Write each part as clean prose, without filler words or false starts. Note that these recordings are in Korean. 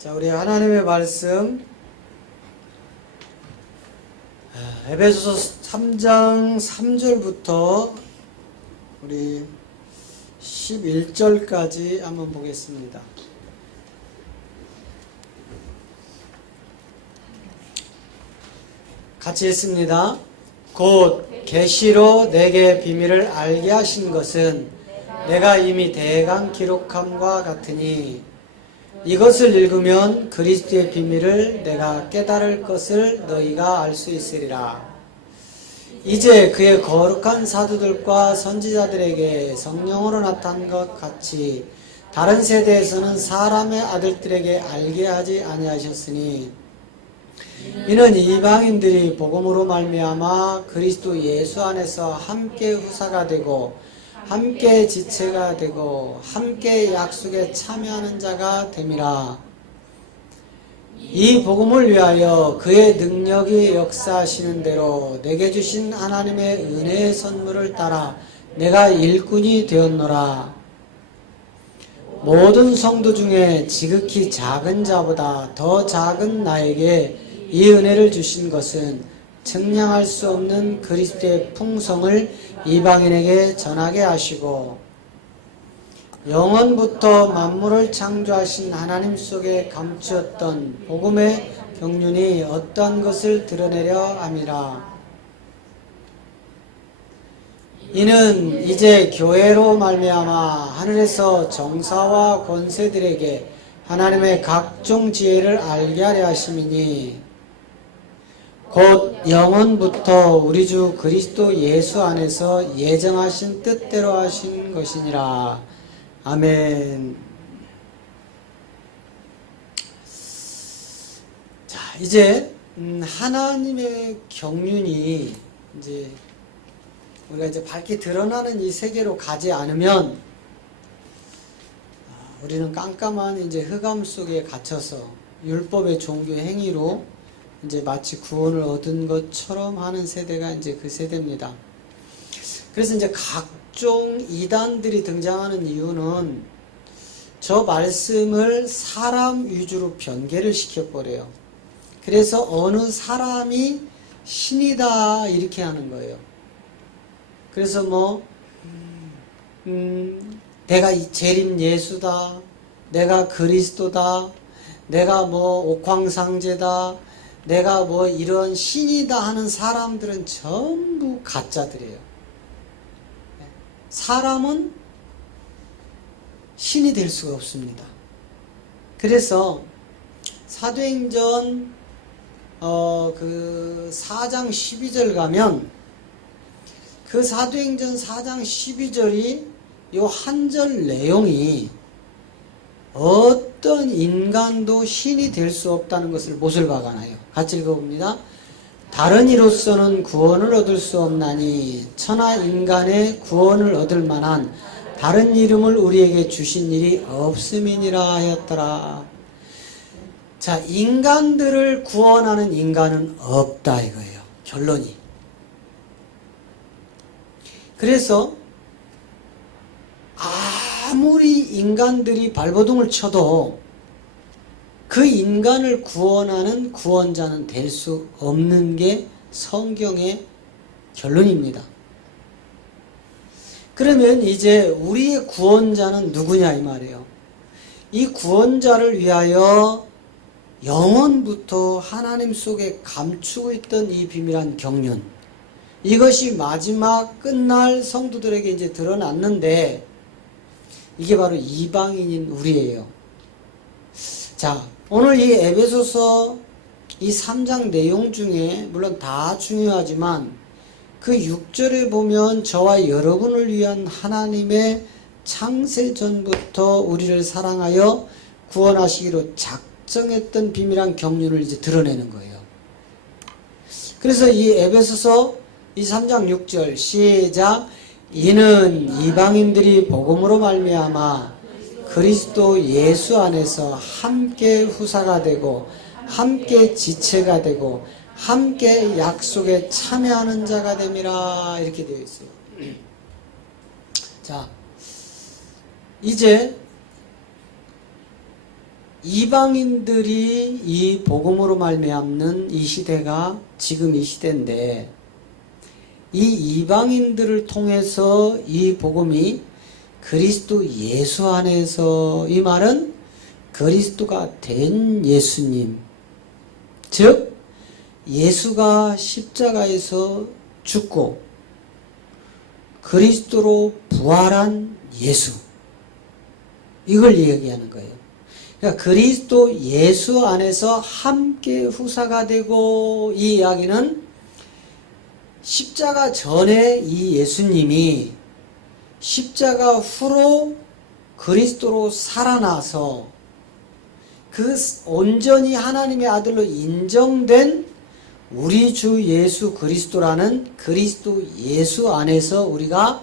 자, 우리 하나님의 말씀 에베소서 3장 3절부터 우리 11절까지 한번 보겠습니다. 같이 읽습니다. 곧 계시로 내게 비밀을 알게 하신 것은 내가 이미 대강 기록함과 같으니 이것을 읽으면 그리스도의 비밀을 내가 깨달을 것을 너희가 알 수 있으리라. 이제 그의 거룩한 사도들과 선지자들에게 성령으로 나타난 것 같이 다른 세대에서는 사람의 아들들에게 알게 하지 아니하셨으니 이는 이방인들이 복음으로 말미암아 그리스도 예수 안에서 함께 후사가 되고 함께 지체가 되고 함께 약속에 참여하는 자가 됨이라. 이 복음을 위하여 그의 능력이 역사하시는 대로 내게 주신 하나님의 은혜의 선물을 따라 내가 일꾼이 되었노라. 모든 성도 중에 지극히 작은 자보다 더 작은 나에게 이 은혜를 주신 것은 측량할 수 없는 그리스도의 풍성을 이방인에게 전하게 하시고 영원부터 만물을 창조하신 하나님 속에 감추었던 복음의 경륜이 어떠한 것을 드러내려 함이라. 이는 이제 교회로 말미암아 하늘에서 정사와 권세들에게 하나님의 각종 지혜를 알게 하려 하심이니 곧 영원부터 우리 주 그리스도 예수 안에서 예정하신 뜻대로 하신 것이니라. 아멘. 자, 이제 하나님의 경륜이 이제 우리가 이제 밝게 드러나는 이 세계로 가지 않으면 우리는 깜깜한 이제 흑암 속에 갇혀서 율법의 종교 행위로 이제 마치 구원을 얻은 것처럼 하는 세대가 이제 그 세대입니다. 그래서 이제 각종 이단들이 등장하는 이유는 저 말씀을 사람 위주로 변개를 시켜버려요. 그래서 어느 사람이 신이다 이렇게 하는 거예요. 그래서 뭐 내가 재림 예수다, 내가 그리스도다, 내가 뭐 옥황상제다, 내가 뭐 이런 신이다 하는 사람들은 전부 가짜들이에요. 사람은 신이 될 수가 없습니다. 그래서 사도행전 그 4장 12절 가면 그 사도행전 4장 12절이 요 한 절 내용이 어떤 인간도 신이 될 수 없다는 것을 못을 박아놔요. 같이 읽어봅니다. 다른 이로서는 구원을 얻을 수 없나니 천하 인간의 구원을 얻을 만한 다른 이름을 우리에게 주신 일이 없음이니라 하였더라. 자, 인간들을 구원하는 인간은 없다 이거예요. 결론이. 그래서 아무리 인간들이 발버둥을 쳐도 그 인간을 구원하는 구원자는 될 수 없는 게 성경의 결론입니다. 그러면 이제 우리의 구원자는 누구냐 이 말이에요. 이 구원자를 위하여 영원부터 하나님 속에 감추고 있던 이 비밀한 경륜, 이것이 마지막 끝날 성도들에게 이제 드러났는데 이게 바로 이방인인 우리예요. 자, 오늘 이 에베소서 이 3장 내용 중에 물론 다 중요하지만 그 6절에 보면 저와 여러분을 위한 하나님의 창세 전부터 우리를 사랑하여 구원하시기로 작정했던 비밀한 경륜을 이제 드러내는 거예요. 그래서 이 에베소서 이 3장 6절 시작. 이는 이방인들이 복음으로 말미암아 그리스도 예수 안에서 함께 후사가 되고 함께 지체가 되고 함께 약속에 참여하는 자가 됨이라 이렇게 되어 있어요. 자, 이제 이방인들이 이 복음으로 말미암는 이 시대가 지금 이 시대인데, 이 이방인들을 통해서 이 복음이 그리스도 예수 안에서, 이 말은 그리스도가 된 예수님, 즉 예수가 십자가에서 죽고 그리스도로 부활한 예수, 이걸 이야기하는 거예요. 그러니까 그리스도 예수 안에서 함께 후사가 되고, 이 이야기는 십자가 전에 이 예수님이 십자가 후로 그리스도로 살아나서 그 온전히 하나님의 아들로 인정된 우리 주 예수 그리스도라는 그리스도 예수 안에서 우리가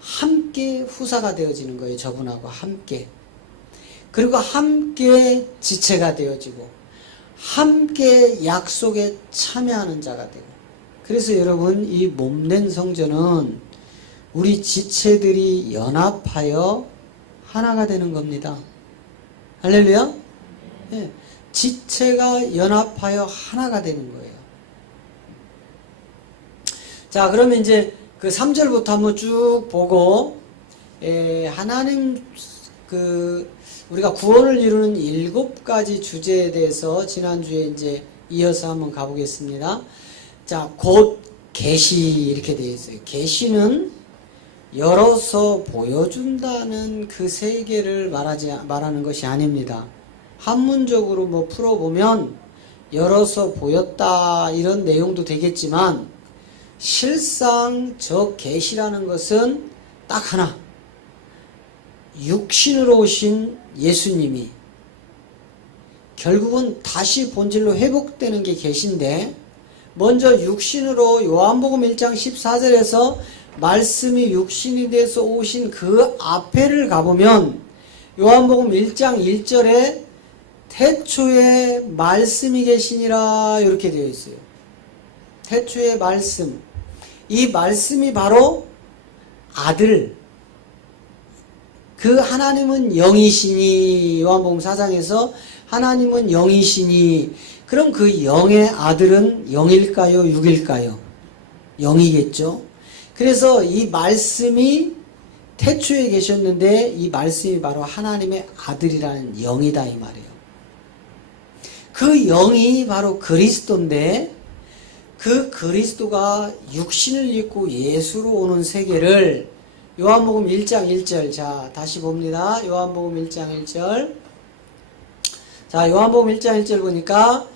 함께 후사가 되어지는 거예요. 저분하고 함께. 그리고 함께 지체가 되어지고 함께 약속에 참여하는 자가 되고. 그래서 여러분, 이 몸된 성전은 우리 지체들이 연합하여 하나가 되는 겁니다. 할렐루야? 네. 지체가 연합하여 하나가 되는 거예요. 자, 그러면 이제 그 3절부터 한번 쭉 보고, 하나님, 우리가 구원을 이루는 7가지 주제에 대해서 지난주에 이제 이어서 한번 가보겠습니다. 자, 곧 계시, 이렇게 되어 있어요. 계시는 열어서 보여준다는 그 세계를 말하는 것이 아닙니다. 한문적으로 뭐 풀어보면 열어서 보였다, 이런 내용도 되겠지만, 실상 저 계시라는 것은 딱 하나, 육신으로 오신 예수님이 결국은 다시 본질로 회복되는 게 계신데, 먼저 육신으로 요한복음 1장 14절에서 말씀이 육신이 돼서 오신 그 앞에를 가보면 요한복음 1장 1절에 태초에 말씀이 계시니라, 이렇게 되어 있어요. 태초에 말씀, 이 말씀이 바로 아들, 그 하나님은 영이시니, 요한복음 4장에서 하나님은 영이시니, 그럼 그 영의 아들은 영일까요, 육일까요? 영이겠죠. 그래서 이 말씀이 태초에 계셨는데 이 말씀이 바로 하나님의 아들이라는 영이다, 이 말이에요. 그 영이 바로 그리스도인데, 그 그리스도가 육신을 입고 예수로 오는 세계를 요한복음 1장 1절, 자 다시 봅니다. 요한복음 1장 1절. 자, 요한복음 1장 1절 보니까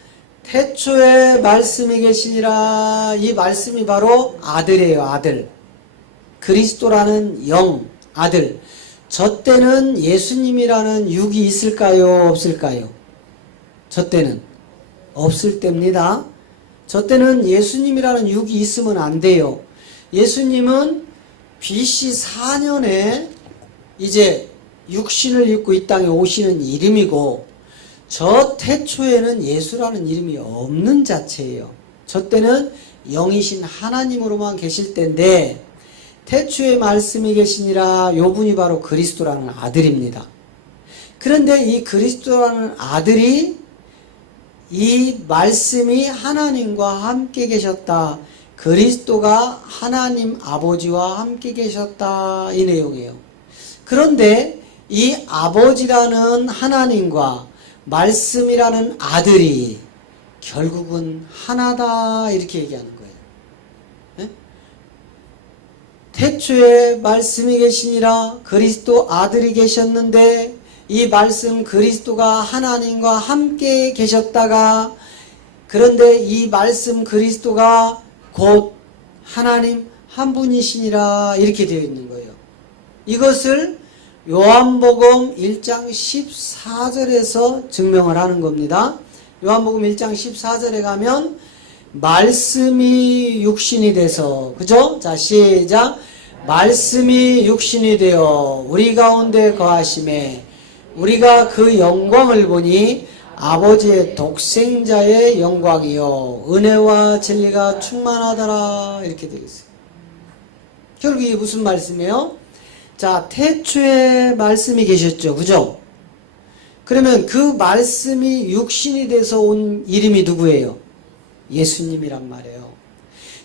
태초에 말씀이 계시니라, 이 말씀이 바로 아들이에요. 아들, 그리스도라는 영, 아들. 저 때는 예수님이라는 육이 있을까요, 없을까요? 저 때는 없을 때입니다. 저 때는 예수님이라는 육이 있으면 안 돼요. 예수님은 BC 4년에 이제 육신을 입고 이 땅에 오시는 이름이고, 저 태초에는 예수라는 이름이 없는 자체예요. 저 때는 영이신 하나님으로만 계실 때인데, 태초에 말씀이 계시니라, 요 분이 바로 그리스도라는 아들입니다. 그런데 이 그리스도라는 아들이 이 말씀이 하나님과 함께 계셨다, 그리스도가 하나님 아버지와 함께 계셨다, 이 내용이에요. 그런데 이 아버지라는 하나님과 말씀이라는 아들이 결국은 하나다, 이렇게 얘기하는 거예요. 네? 태초에 말씀이 계시니라, 그리스도 아들이 계셨는데 이 말씀 그리스도가 하나님과 함께 계셨다가, 그런데 이 말씀 그리스도가 곧 하나님 한 분이시니라, 이렇게 되어 있는 거예요. 이것을 요한복음 1장 14절에서 증명을 하는 겁니다. 요한복음 1장 14절에 가면 말씀이 육신이 돼서, 그죠? 자, 시작. 말씀이 육신이 되어 우리 가운데 거하심에 우리가 그 영광을 보니 아버지의 독생자의 영광이요 은혜와 진리가 충만하더라, 이렇게 되어 있어요. 결국 이게 무슨 말씀이에요? 자, 태초에 말씀이 계셨죠, 그죠? 그러면 그 말씀이 육신이 돼서 온 이름이 누구예요? 예수님이란 말이에요.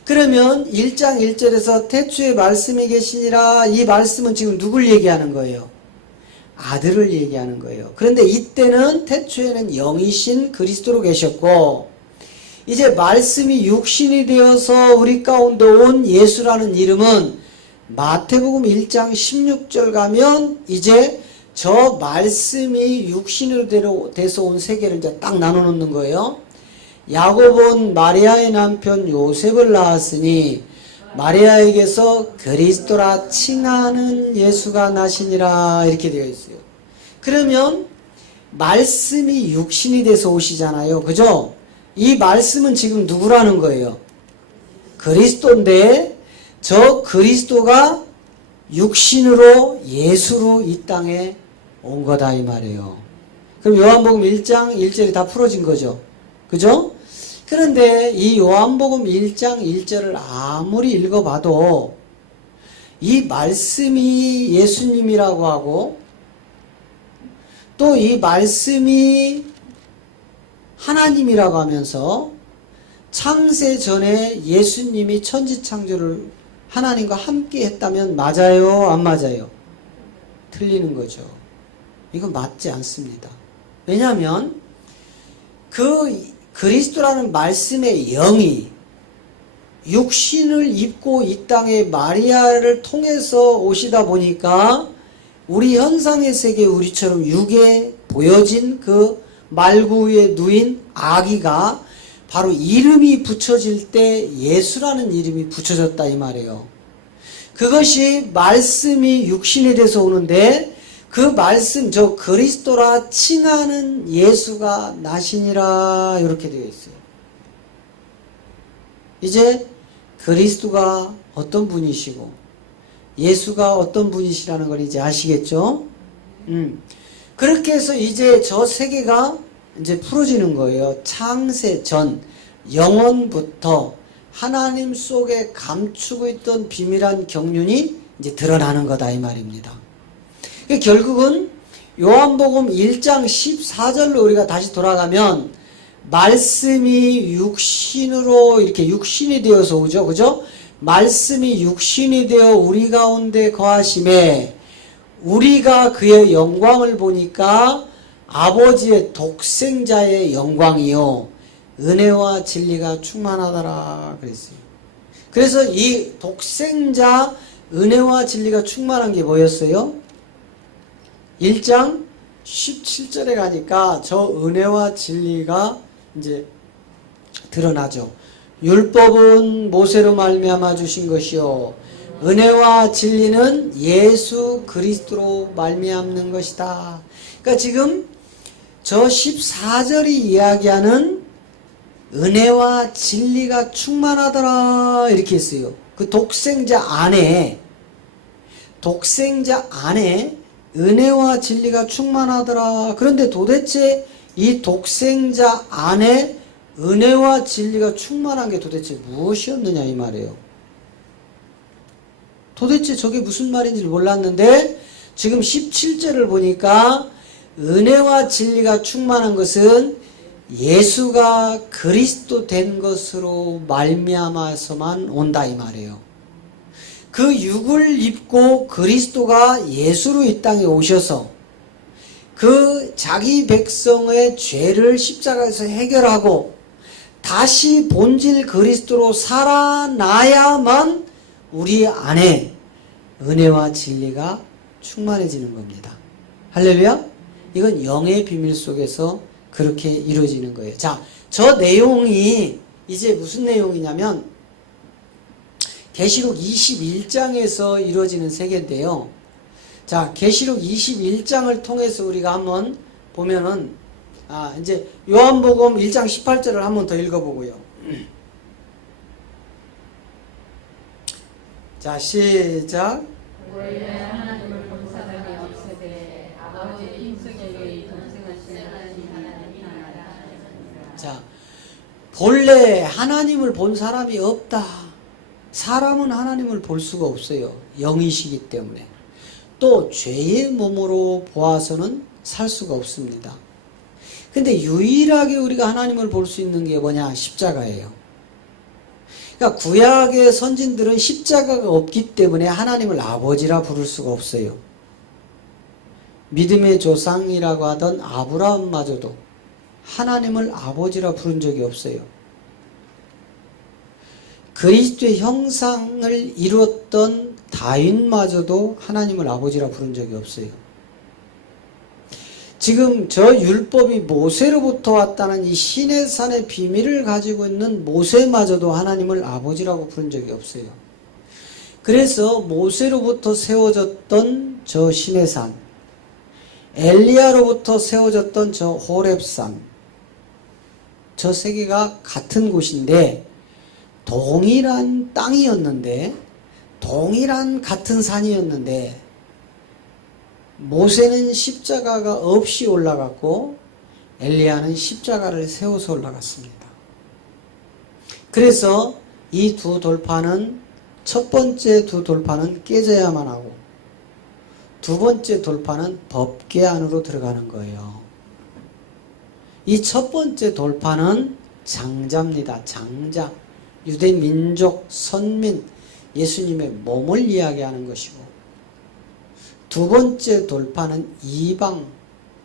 그러면 1장 1절에서 태초에 말씀이 계시니라, 이 말씀은 지금 누굴 얘기하는 거예요? 아들을 얘기하는 거예요. 그런데 이때는 태초에는 영이신 그리스도로 계셨고, 이제 말씀이 육신이 되어서 우리 가운데 온 예수라는 이름은 마태복음 1장 16절 가면 이제 저 말씀이 육신으로 돼서 온 세계를 이제 딱 나눠 놓는 거예요. 야곱은 마리아의 남편 요셉을 낳았으니 마리아에게서 그리스도라 칭하는 예수가 나시니라, 이렇게 되어 있어요. 그러면 말씀이 육신이 돼서 오시잖아요. 그죠? 이 말씀은 지금 누구라는 거예요? 그리스도인데 저 그리스도가 육신으로 예수로 이 땅에 온 거다 이 말이에요. 그럼 요한복음 1장 1절이 다 풀어진 거죠. 그죠? 그런데 이 요한복음 1장 1절을 아무리 읽어봐도 이 말씀이 예수님이라고 하고 또 이 말씀이 하나님이라고 하면서 창세 전에 예수님이 천지창조를 하나님과 함께 했다면 맞아요? 안 맞아요? 틀리는 거죠. 이건 맞지 않습니다. 왜냐하면 그 그리스도라는 말씀의 영이 육신을 입고 이 땅에 마리아를 통해서 오시다 보니까 우리 현상의 세계 우리처럼 육에 보여진 그 말구 위에 누인 아기가 바로 이름이 붙여질 때 예수라는 이름이 붙여졌다 이 말이에요. 그것이 말씀이 육신이 돼서 오는데 그 말씀, 저 그리스도라 칭하는 예수가 나시니라, 이렇게 되어 있어요. 이제 그리스도가 어떤 분이시고 예수가 어떤 분이시라는 걸 이제 아시겠죠? 그렇게 해서 이제 저 세계가 이제 풀어지는 거예요. 창세 전 영원부터 하나님 속에 감추고 있던 비밀한 경륜이 이제 드러나는 거다 이 말입니다. 결국은 요한복음 1장 14절로 우리가 다시 돌아가면 말씀이 육신으로 이렇게 육신이 되어서 오죠. 그죠? 말씀이 육신이 되어 우리 가운데 거하심에 우리가 그의 영광을 보니까 아버지의 독생자의 영광이요 은혜와 진리가 충만하더라 그랬어요. 그래서 이 독생자 은혜와 진리가 충만한 게 뭐였어요? 1장 17절에 가니까 저 은혜와 진리가 이제 드러나죠. 율법은 모세로 말미암아 주신 것이요 은혜와 진리는 예수 그리스도로 말미암는 것이다. 그러니까 지금 저 14절이 이야기하는 은혜와 진리가 충만하더라 이렇게 했어요. 그 독생자 안에 은혜와 진리가 충만하더라. 그런데 도대체 이 독생자 안에 은혜와 진리가 충만한 게 도대체 무엇이었느냐 이 말이에요. 도대체 저게 무슨 말인지 몰랐는데 지금 17절을 보니까 은혜와 진리가 충만한 것은 예수가 그리스도 된 것으로 말미암아서만 온다 이 말이에요. 그 육을 입고 그리스도가 예수로 이 땅에 오셔서 그 자기 백성의 죄를 십자가에서 해결하고 다시 본질 그리스도로 살아나야만 우리 안에 은혜와 진리가 충만해지는 겁니다. 할렐루야? 이건 영의 비밀 속에서 그렇게 이루어지는 거예요. 자, 저 내용이 이제 무슨 내용이냐면 계시록 21장에서 이루어지는 세계인데요. 자, 계시록 21장을 통해서 우리가 한번 보면은 이제 요한복음 1장 18절을 한번 더 읽어보고요. 자, 시작. 원래 하나님을 본 사람이 없으되 아버지의 힘쓰기에 동생하신 하나님이 나라. 자, 본래 하나님을 본 사람이 없다. 사람은 하나님을 볼 수가 없어요. 영이시기 때문에. 또 죄의 몸으로 보아서는 살 수가 없습니다. 근데 유일하게 우리가 하나님을 볼 수 있는 게 뭐냐? 십자가예요. 그러니까 구약의 선진들은 십자가가 없기 때문에 하나님을 아버지라 부를 수가 없어요. 믿음의 조상이라고 하던 아브라함마저도 하나님을 아버지라 부른 적이 없어요. 그리스도의 형상을 이루었던 다윗마저도 하나님을 아버지라 부른 적이 없어요. 지금 저 율법이 모세로부터 왔다는 이 시내산의 비밀을 가지고 있는 모세마저도 하나님을 아버지라고 부른 적이 없어요. 그래서 모세로부터 세워졌던 저 시내산, 엘리야로부터 세워졌던 저 호렙산, 저 세 개가 같은 곳인데 동일한 땅이었는데, 동일한 같은 산이었는데, 모세는 십자가가 없이 올라갔고 엘리야는 십자가를 세워서 올라갔습니다. 그래서 이 두 돌파는, 첫 번째 두 돌파는 깨져야만 하고 두 번째 돌파는 법궤 안으로 들어가는 거예요. 이 첫 번째 돌파는 장자입니다. 장자. 유대 민족, 선민, 예수님의 몸을 이야기하는 것이고, 두 번째 돌파는 이방,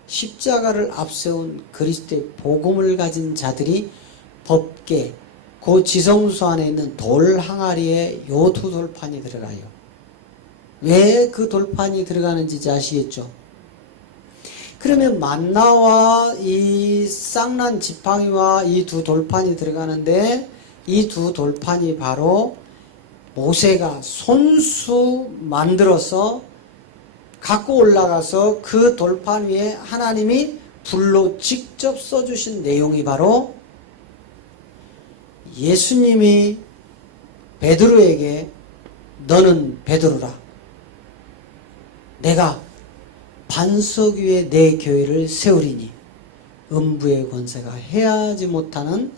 십자가를 앞세운 그리스도의 복음을 가진 자들이 법궤, 그 지성소 안에 있는 돌 항아리에 요 두 돌판이 들어가요. 왜 그 돌판이 들어가는지 이제 아시겠죠? 그러면 만나와 이 쌍난 지팡이와 이 두 돌판이 들어가는데, 이 두 돌판이 바로 모세가 손수 만들어서 갖고 올라가서 그 돌판 위에 하나님이 불로 직접 써주신 내용이 바로 예수님이 베드로에게 너는 베드로라, 내가 반석 위에 내 교회를 세우리니 음부의 권세가 해하지 못하는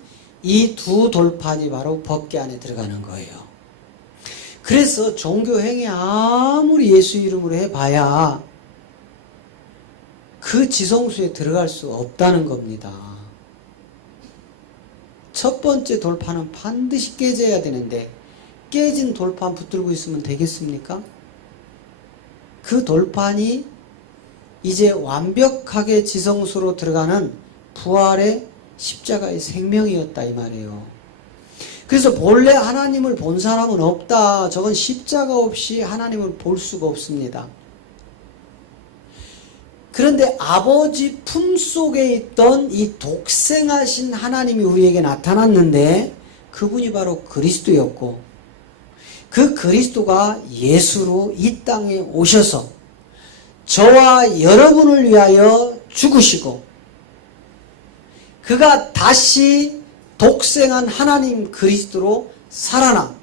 이 두 돌판이 바로 법궤 안에 들어가는 거예요. 그래서 종교 행위 아무리 예수 이름으로 해봐야 그 지성소에 들어갈 수 없다는 겁니다. 첫 번째 돌판은 반드시 깨져야 되는데 깨진 돌판 붙들고 있으면 되겠습니까? 그 돌판이 이제 완벽하게 지성소로 들어가는 부활의 십자가의 생명이었다 이 말이에요. 그래서 본래 하나님을 본 사람은 없다. 저건 십자가 없이 하나님을 볼 수가 없습니다. 그런데 아버지 품속에 있던 이 독생하신 하나님이 우리에게 나타났는데 그분이 바로 그리스도였고, 그 그리스도가 예수로 이 땅에 오셔서 저와 여러분을 위하여 죽으시고, 그가 다시 독생한 하나님 그리스도로 살아나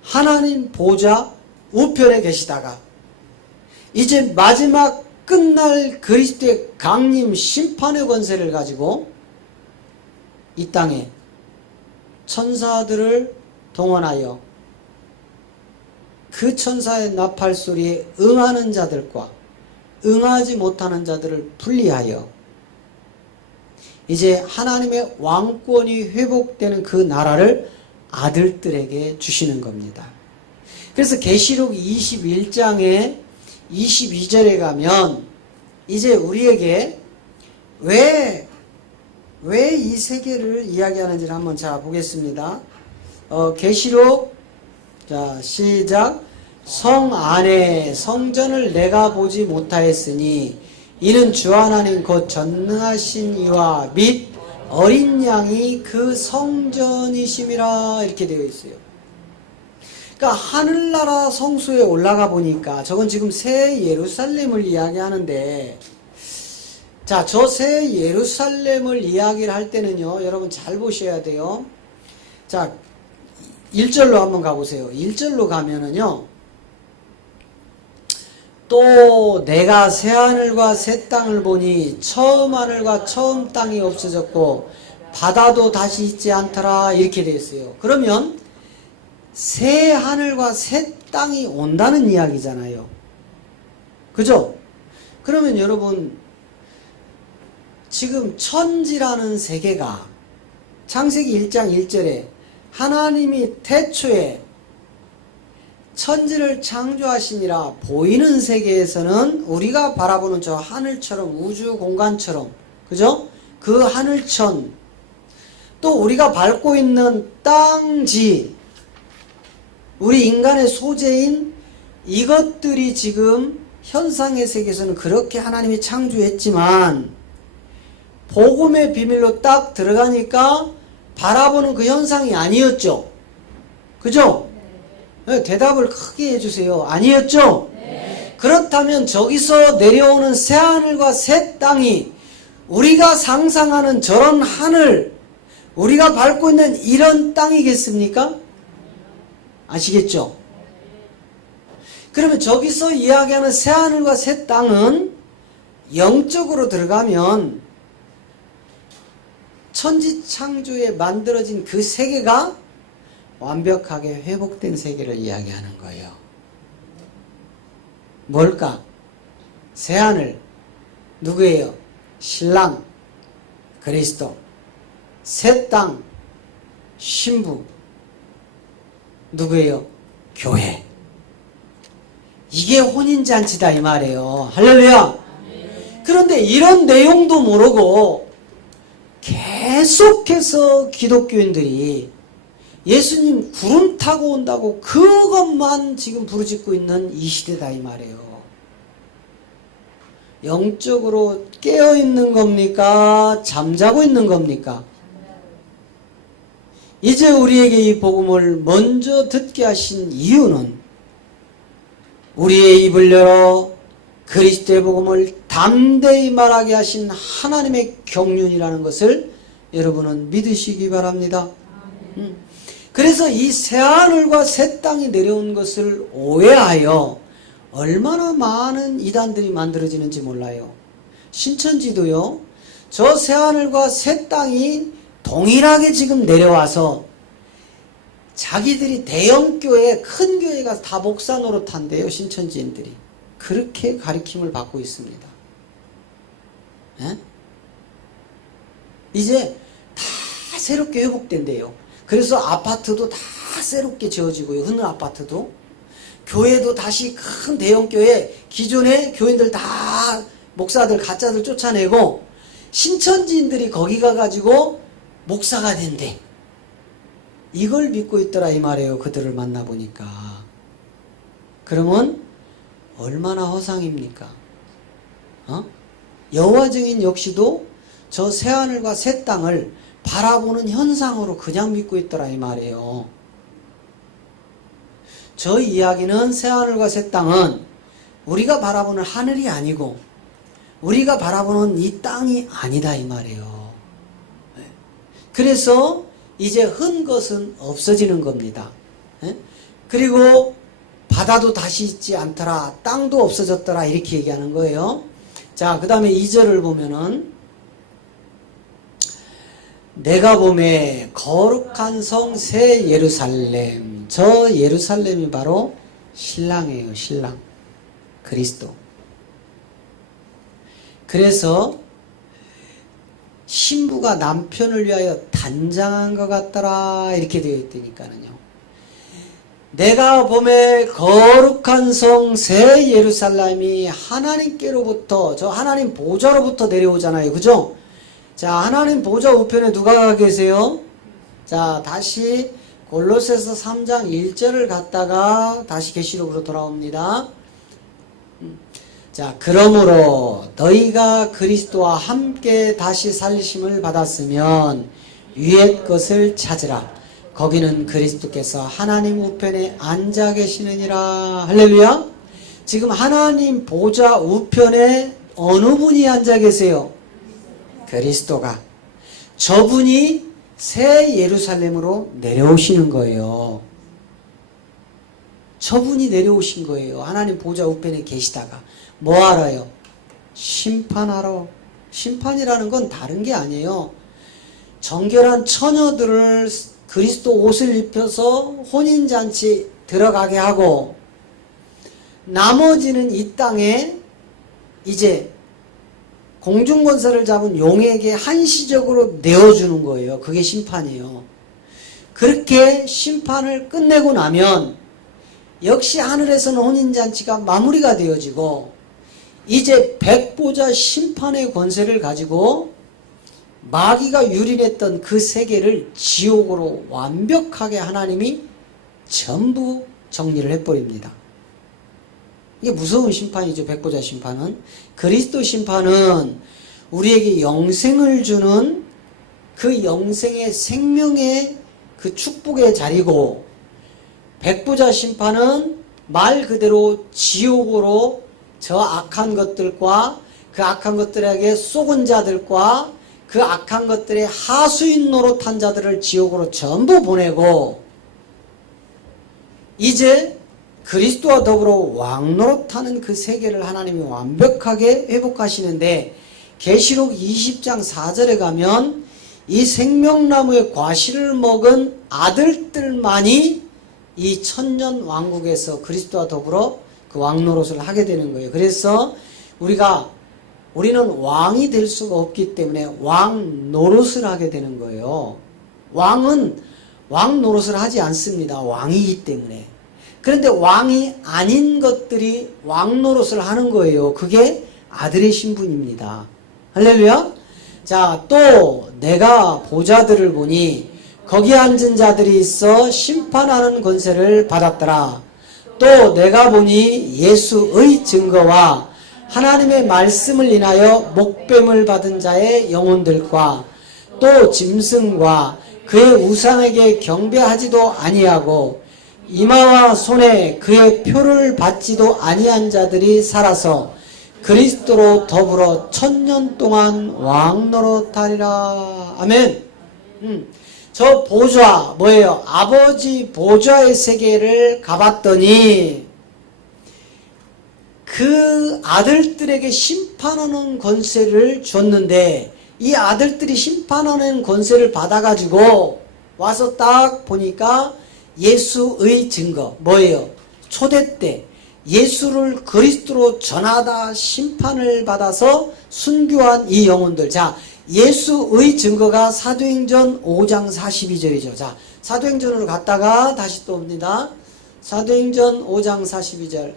하나님 보좌 우편에 계시다가 이제 마지막 끝날 그리스도의 강림 심판의 권세를 가지고 이 땅에 천사들을 동원하여 그 천사의 나팔 소리에 응하는 자들과 응하지 못하는 자들을 분리하여 이제 하나님의 왕권이 회복되는 그 나라를 아들들에게 주시는 겁니다. 그래서 계시록 21장에 22절에 가면 이제 우리에게 왜 이 세계를 이야기하는지를 한번 자 보겠습니다. 계시록, 자 시작. 성 안에 성전을 내가 보지 못하였으니 이는 주 하나님 곧 전능하신 이와 및 어린 양이 그 성전이심이라 이렇게 되어 있어요. 그러니까 하늘나라 성소에 올라가 보니까 저건 지금 새 예루살렘을 이야기하는데, 자, 저 새 예루살렘을 이야기를 할 때는요, 여러분 잘 보셔야 돼요. 자, 1절로 한번 가보세요. 1절로 가면은요, 또 내가 새 하늘과 새 땅을 보니 처음 하늘과 처음 땅이 없어졌고 바다도 다시 있지 않더라 이렇게 되어 있어요. 그러면 새 하늘과 새 땅이 온다는 이야기잖아요. 그죠? 그러면 여러분 지금 천지라는 세계가 창세기 1장 1절에 하나님이 태초에 천지를 창조하시니라. 보이는 세계에서는 우리가 바라보는 저 하늘처럼 우주 공간처럼, 그죠? 그 하늘천, 또 우리가 밟고 있는 땅지, 우리 인간의 소재인 이것들이 지금 현상의 세계에서는 그렇게 하나님이 창조했지만 복음의 비밀로 딱 들어가니까 바라보는 그 현상이 아니었죠. 그죠? 네, 대답을 크게 해주세요. 아니었죠? 네. 그렇다면 저기서 내려오는 새 하늘과 새 땅이 우리가 상상하는 저런 하늘, 우리가 밟고 있는 이런 땅이겠습니까? 아시겠죠? 그러면 저기서 이야기하는 새 하늘과 새 땅은 영적으로 들어가면 천지 창조에 만들어진 그 세계가 완벽하게 회복된 세계를 이야기하는 거예요. 뭘까? 새하늘 누구예요? 신랑 그리스도. 새 땅 신부 누구예요? 교회. 이게 혼인잔치다 이 말이에요. 할렐루야. 그런데 이런 내용도 모르고 계속해서 기독교인들이 예수님 구름 타고 온다고 그것만 지금 부르짖고 있는 이 시대다 이 말이에요. 영적으로 깨어있는 겁니까? 잠자고 있는 겁니까? 이제 우리에게 이 복음을 먼저 듣게 하신 이유는 우리의 입을 열어 그리스도의 복음을 담대히 말하게 하신 하나님의 경륜이라는 것을 여러분은 믿으시기 바랍니다. 그래서 이 새하늘과 새 땅이 내려온 것을 오해하여 얼마나 많은 이단들이 만들어지는지 몰라요. 신천지도요, 저 새하늘과 새 땅이 동일하게 지금 내려와서 자기들이 대형교회, 큰 교회 가서 다 목사 노릇한대요. 신천지인들이. 그렇게 가르침을 받고 있습니다. 에? 이제 다 새롭게 회복된대요. 그래서 아파트도 다 새롭게 지어지고요. 흔한 아파트도. 교회도 다시 큰 대형교회, 기존의 교인들 다 목사들, 가짜들 쫓아내고 신천지인들이 거기 가가지고 목사가 된대. 이걸 믿고 있더라 이 말이에요. 그들을 만나보니까. 그러면 얼마나 허상입니까? 여호와 증인 역시도 저 새하늘과 새 땅을 바라보는 현상으로 그냥 믿고 있더라 이 말이에요. 저 이야기는 새하늘과 새 땅은 우리가 바라보는 하늘이 아니고 우리가 바라보는 이 땅이 아니다 이 말이에요. 그래서 이제 흔 것은 없어지는 겁니다. 그리고 바다도 다시 있지 않더라, 땅도 없어졌더라 이렇게 얘기하는 거예요. 자, 그 다음에 2절을 보면은 내가 보매 거룩한 성 새 예루살렘. 저 예루살렘이 바로 신랑이에요. 신랑 그리스도. 그래서 신부가 남편을 위하여 단장한 것 같더라 이렇게 되어 있다니까요. 내가 보매 거룩한 성 새 예루살렘이 하나님께로부터, 저 하나님 보좌로부터 내려오잖아요. 그죠? 자, 하나님 보좌 우편에 누가 계세요? 자, 다시 골로새서 3장 1절을 갖다가 다시 계시록으로 돌아옵니다. 자, 그러므로 너희가 그리스도와 함께 다시 살리심을 받았으면 위의 것을 찾으라. 거기는 그리스도께서 하나님 우편에 앉아 계시느니라. 할렐루야. 지금 하나님 보좌 우편에 어느 분이 앉아 계세요? 그리스도가. 저분이 새 예루살렘으로 내려오시는 거예요. 저분이 내려오신 거예요. 하나님 보좌 우편에 계시다가 뭐 하러요? 심판하러. 심판이라는 건 다른 게 아니에요. 정결한 처녀들을 그리스도 옷을 입혀서 혼인잔치 들어가게 하고 나머지는 이 땅에 이제 공중권세를 잡은 용에게 한시적으로 내어주는 거예요. 그게 심판이에요. 그렇게 심판을 끝내고 나면 역시 하늘에서는 혼인잔치가 마무리가 되어지고 이제 백보자 심판의 권세를 가지고 마귀가 유린했던 그 세계를 지옥으로 완벽하게 하나님이 전부 정리를 해버립니다. 이게 무서운 심판이죠. 백보자 심판은. 그리스도 심판은 우리에게 영생을 주는 그 영생의 생명의 그 축복의 자리고, 백보자 심판은 말 그대로 지옥으로 저 악한 것들과 그 악한 것들에게 속은 자들과 그 악한 것들의 하수인 노릇한 자들을 지옥으로 전부 보내고, 이제 그리스도와 더불어 왕노릇하는 그 세계를 하나님이 완벽하게 회복하시는데, 계시록 20장 4절에 가면 이 생명나무의 과실을 먹은 아들들만이 이 천년 왕국에서 그리스도와 더불어 그 왕노릇을 하게 되는 거예요. 그래서 우리는 왕이 될 수가 없기 때문에 왕노릇을 하게 되는 거예요. 왕은 왕노릇을 하지 않습니다. 왕이기 때문에. 그런데 왕이 아닌 것들이 왕노릇을 하는 거예요. 그게 아들의 신분입니다. 할렐루야. 자, 또 내가 보좌들을 보니 거기 앉은 자들이 있어 심판하는 권세를 받았더라. 또 내가 보니 예수의 증거와 하나님의 말씀을 인하여 목뱀을 받은 자의 영혼들과 또 짐승과 그의 우상에게 경배하지도 아니하고 이마와 손에 그의 표를 받지도 아니한 자들이 살아서 그리스도로 더불어 천년 동안 왕노릇하리라. 아멘. 저 보좌 뭐예요? 아버지 보좌의 세계를 가봤더니 그 아들들에게 심판하는 권세를 줬는데, 이 아들들이 심판하는 권세를 받아가지고 와서 딱 보니까 예수의 증거 뭐예요? 초대 때 예수를 그리스도로 전하다 심판을 받아서 순교한 이 영혼들. 자, 예수의 증거가 사도행전 5장 42절이죠. 자, 사도행전으로 갔다가 다시 또 옵니다. 사도행전 5장 42절.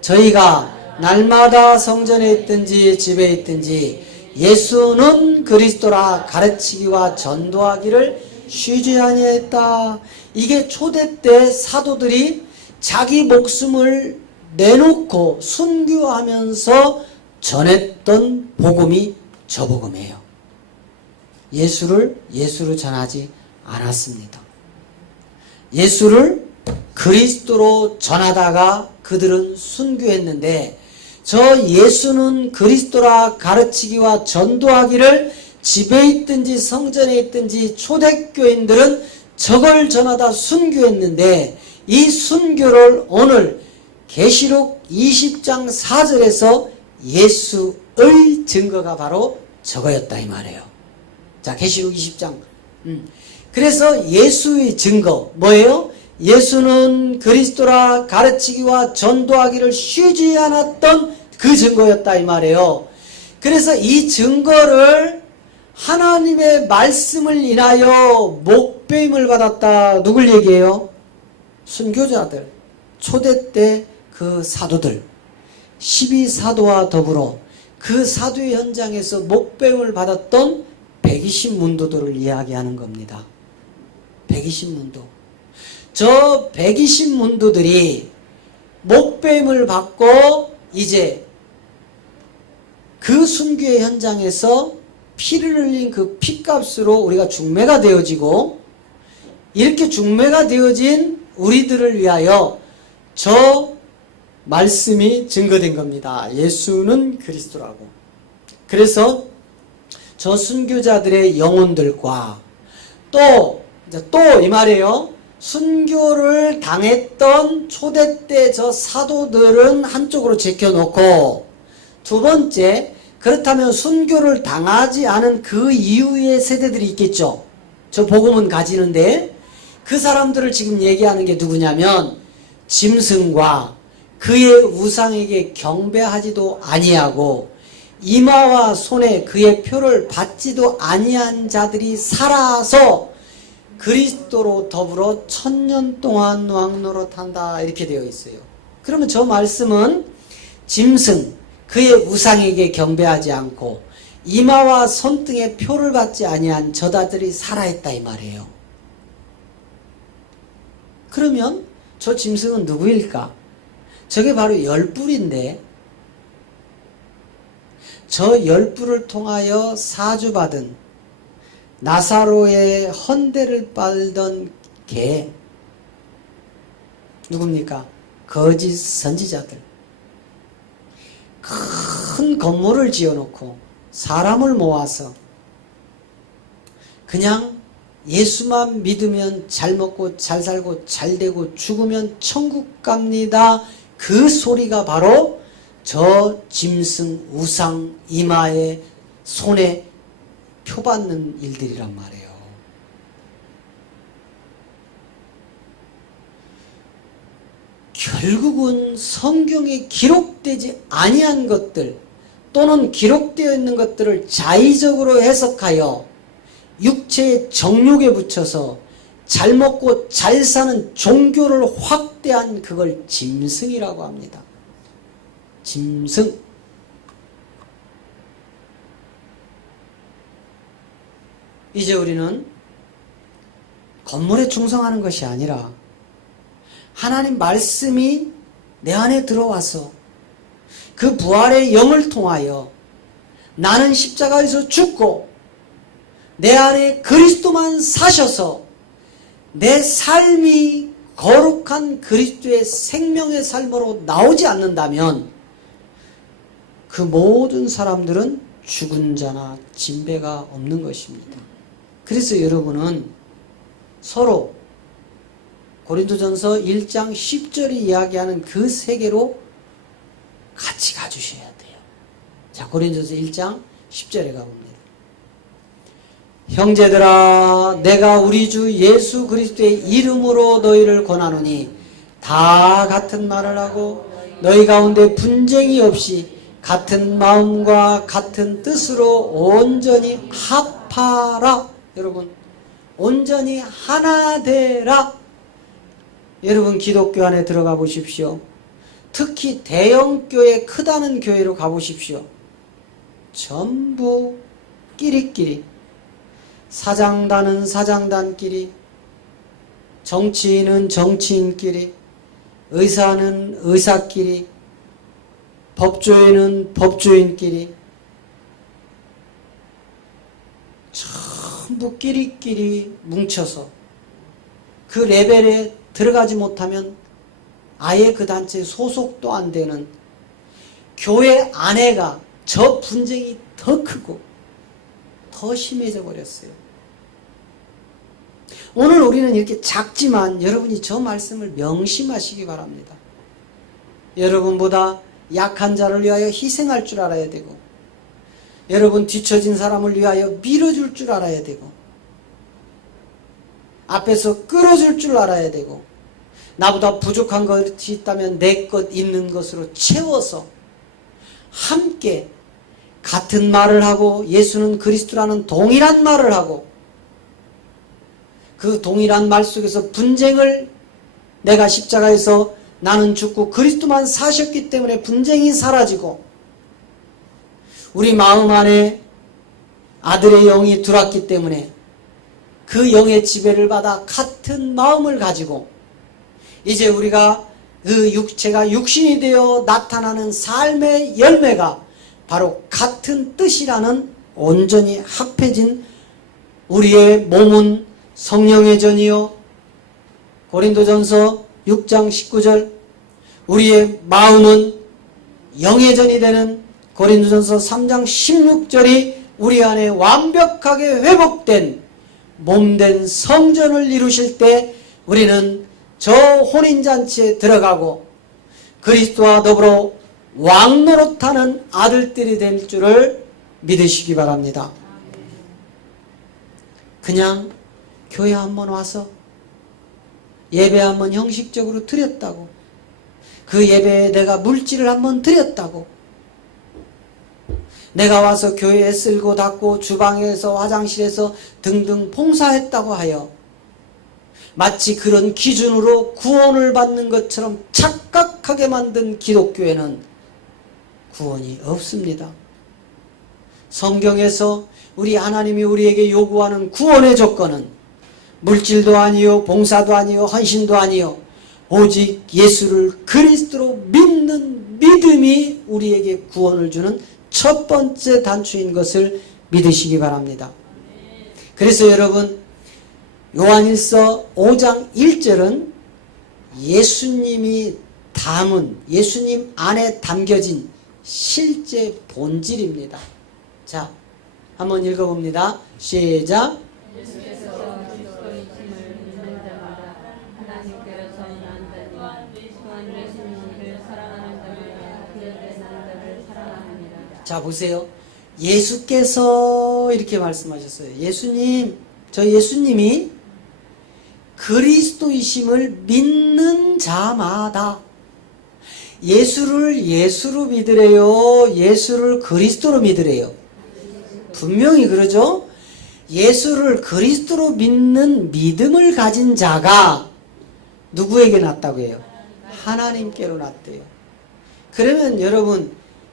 저희가 날마다 성전에 있든지 집에 있든지 예수는 그리스도라 가르치기와 전도하기를 쉬지 아니했다. 이게 초대 때 사도들이 자기 목숨을 내놓고 순교하면서 전했던 복음이 저 복음이에요. 예수를 전하지 않았습니다. 예수를 그리스도로 전하다가 그들은 순교했는데, 저 예수는 그리스도라 가르치기와 전도하기를 집에 있든지 성전에 있든지 초대교인들은 저걸 전하다 순교했는데, 이 순교를 오늘 계시록 20장 4절에서 예수의 증거가 바로 저거였다 이 말이에요. 자, 계시록 20장. 그래서 예수의 증거 뭐예요? 예수는 그리스도라 가르치기와 전도하기를 쉬지 않았던 그 증거였다 이 말이에요. 그래서 이 증거를 하나님의 말씀을 인하여 목배임을 받았다. 누굴 얘기해요? 순교자들, 초대 때 그 사도들, 12사도와 더불어 그 사도의 현장에서 목배임을 받았던 120문도들을 이야기하는 겁니다. 120문도. 저 120문도들이 목배임을 받고 이제 그 순교의 현장에서 피를 흘린 그 피값으로 우리가 중매가 되어지고, 이렇게 중매가 되어진 우리들을 위하여 저 말씀이 증거된 겁니다. 예수는 그리스도라고. 그래서 저 순교자들의 영혼들과 또 이 말이에요. 순교를 당했던 초대 때 저 사도들은 한쪽으로 제껴놓고, 두 번째, 그렇다면 순교를 당하지 않은 그 이후의 세대들이 있겠죠. 저 복음은 가지는데 그 사람들을 지금 얘기하는 게 누구냐면 짐승과 그의 우상에게 경배하지도 아니하고 이마와 손에 그의 표를 받지도 아니한 자들이 살아서 그리스도로 더불어 1000년 동안 왕노릇한다 이렇게 되어 있어요. 그러면 저 말씀은 짐승 그의 우상에게 경배하지 않고 이마와 손등에 표를 받지 아니한 저자들이 살아있다 이 말이에요. 그러면 저 짐승은 누구일까? 저게 바로 열불인데 저 열불을 통하여 사주받은 나사로의 헌대를 빨던 개 누굽니까? 거짓 선지자들. 큰 건물을 지어놓고 사람을 모아서 그냥 예수만 믿으면 잘 먹고 잘 살고 잘 되고 죽으면 천국 갑니다. 그 소리가 바로 저 짐승 우상 이마에 손에 표받는 일들이란 말이에요. 결국은 성경에 기록되지 아니한 것들 또는 기록되어 있는 것들을 자의적으로 해석하여 육체의 정욕에 붙여서 잘 먹고 잘 사는 종교를 확대한 그걸 짐승이라고 합니다. 짐승. 이제 우리는 건물에 충성하는 것이 아니라 하나님 말씀이 내 안에 들어와서 그 부활의 영을 통하여 나는 십자가에서 죽고 내 안에 그리스도만 사셔서 내 삶이 거룩한 그리스도의 생명의 삶으로 나오지 않는다면 그 모든 사람들은 죽은 자나 진배가 없는 것입니다. 그래서 여러분은 서로 고린도전서 1장 10절이 이야기하는 그 세계로 같이 가주셔야 돼요. 자, 고린도전서 1장 10절에 가봅니다. 형제들아 내가 우리 주 예수 그리스도의 이름으로 너희를 권하노니 다 같은 말을 하고 너희 가운데 분쟁이 없이 같은 마음과 같은 뜻으로 온전히 합하라. 여러분 온전히 하나 되라. 여러분 기독교 안에 들어가 보십시오. 특히 대형교회 크다는 교회로 가보십시오. 전부 끼리끼리 사장단은 사장단끼리 정치인은 정치인끼리 의사는 의사끼리 법조인은 법조인끼리 전부 끼리끼리 뭉쳐서 그 레벨에 들어가지 못하면 아예 그 단체에 소속도 안 되는 교회 안에가 저 분쟁이 더 크고 더 심해져 버렸어요. 오늘 우리는 이렇게 작지만 여러분이 저 말씀을 명심하시기 바랍니다. 여러분보다 약한 자를 위하여 희생할 줄 알아야 되고 여러분 뒤처진 사람을 위하여 밀어줄 줄 알아야 되고 앞에서 끌어줄 줄 알아야 되고 나보다 부족한 것이 있다면 내 것 있는 것으로 채워서 함께 같은 말을 하고 예수는 그리스도라는 동일한 말을 하고 그 동일한 말 속에서 분쟁을 내가 십자가에서 나는 죽고 그리스도만 사셨기 때문에 분쟁이 사라지고 우리 마음 안에 아들의 영이 들어왔기 때문에 그 영의 지배를 받아 같은 마음을 가지고 이제 우리가 그 육체가 육신이 되어 나타나는 삶의 열매가 바로 같은 뜻이라는 온전히 합해진 우리의 몸은 성령의 전이요 고린도전서 6장 19절 우리의 마음은 영의 전이 되는 고린도전서 3장 16절이 우리 안에 완벽하게 회복된 몸된 성전을 이루실 때 우리는 저 혼인잔치에 들어가고 그리스도와 더불어 왕노릇하는 아들들이 될 줄을 믿으시기 바랍니다. 그냥 교회 한번 와서 예배 한번 형식적으로 드렸다고 그 예배에 내가 물질을 한번 드렸다고, 내가 와서 교회에 쓸고 닦고 주방에서 화장실에서 등등 봉사했다고 하여 마치 그런 기준으로 구원을 받는 것처럼 착각하게 만든 기독교에는 구원이 없습니다. 성경에서 우리 하나님이 우리에게 요구하는 구원의 조건은 물질도 아니요, 봉사도 아니요, 헌신도 아니요, 오직 예수를 그리스도로 믿는 믿음이 우리에게 구원을 주는 첫 번째 단추인 것을 믿으시기 바랍니다. 그래서 여러분, 요한일서 5장 1절은 예수님이 담은, 예수님 안에 담겨진 실제 본질입니다. 자, 한번 읽어봅니다. 시작. 예수께서 그리스도이심을 믿는 자마다 하나님께로서 난다니 또한 예수님은 그를 사랑하는 자마다 그에게 난 자를 사랑하느니라. 자, 보세요. 예수께서 이렇게 말씀하셨어요. 예수님, 저 예수님이 그리스도이심을 믿는 자마다, 예수를 예수로 믿으래요? 예수를 그리스도로 믿으래요? 분명히 그러죠? 예수를 그리스도로 믿는 믿음을 가진 자가 누구에게 났다고 해요? 하나님께로 났대요. 그러면 여러분,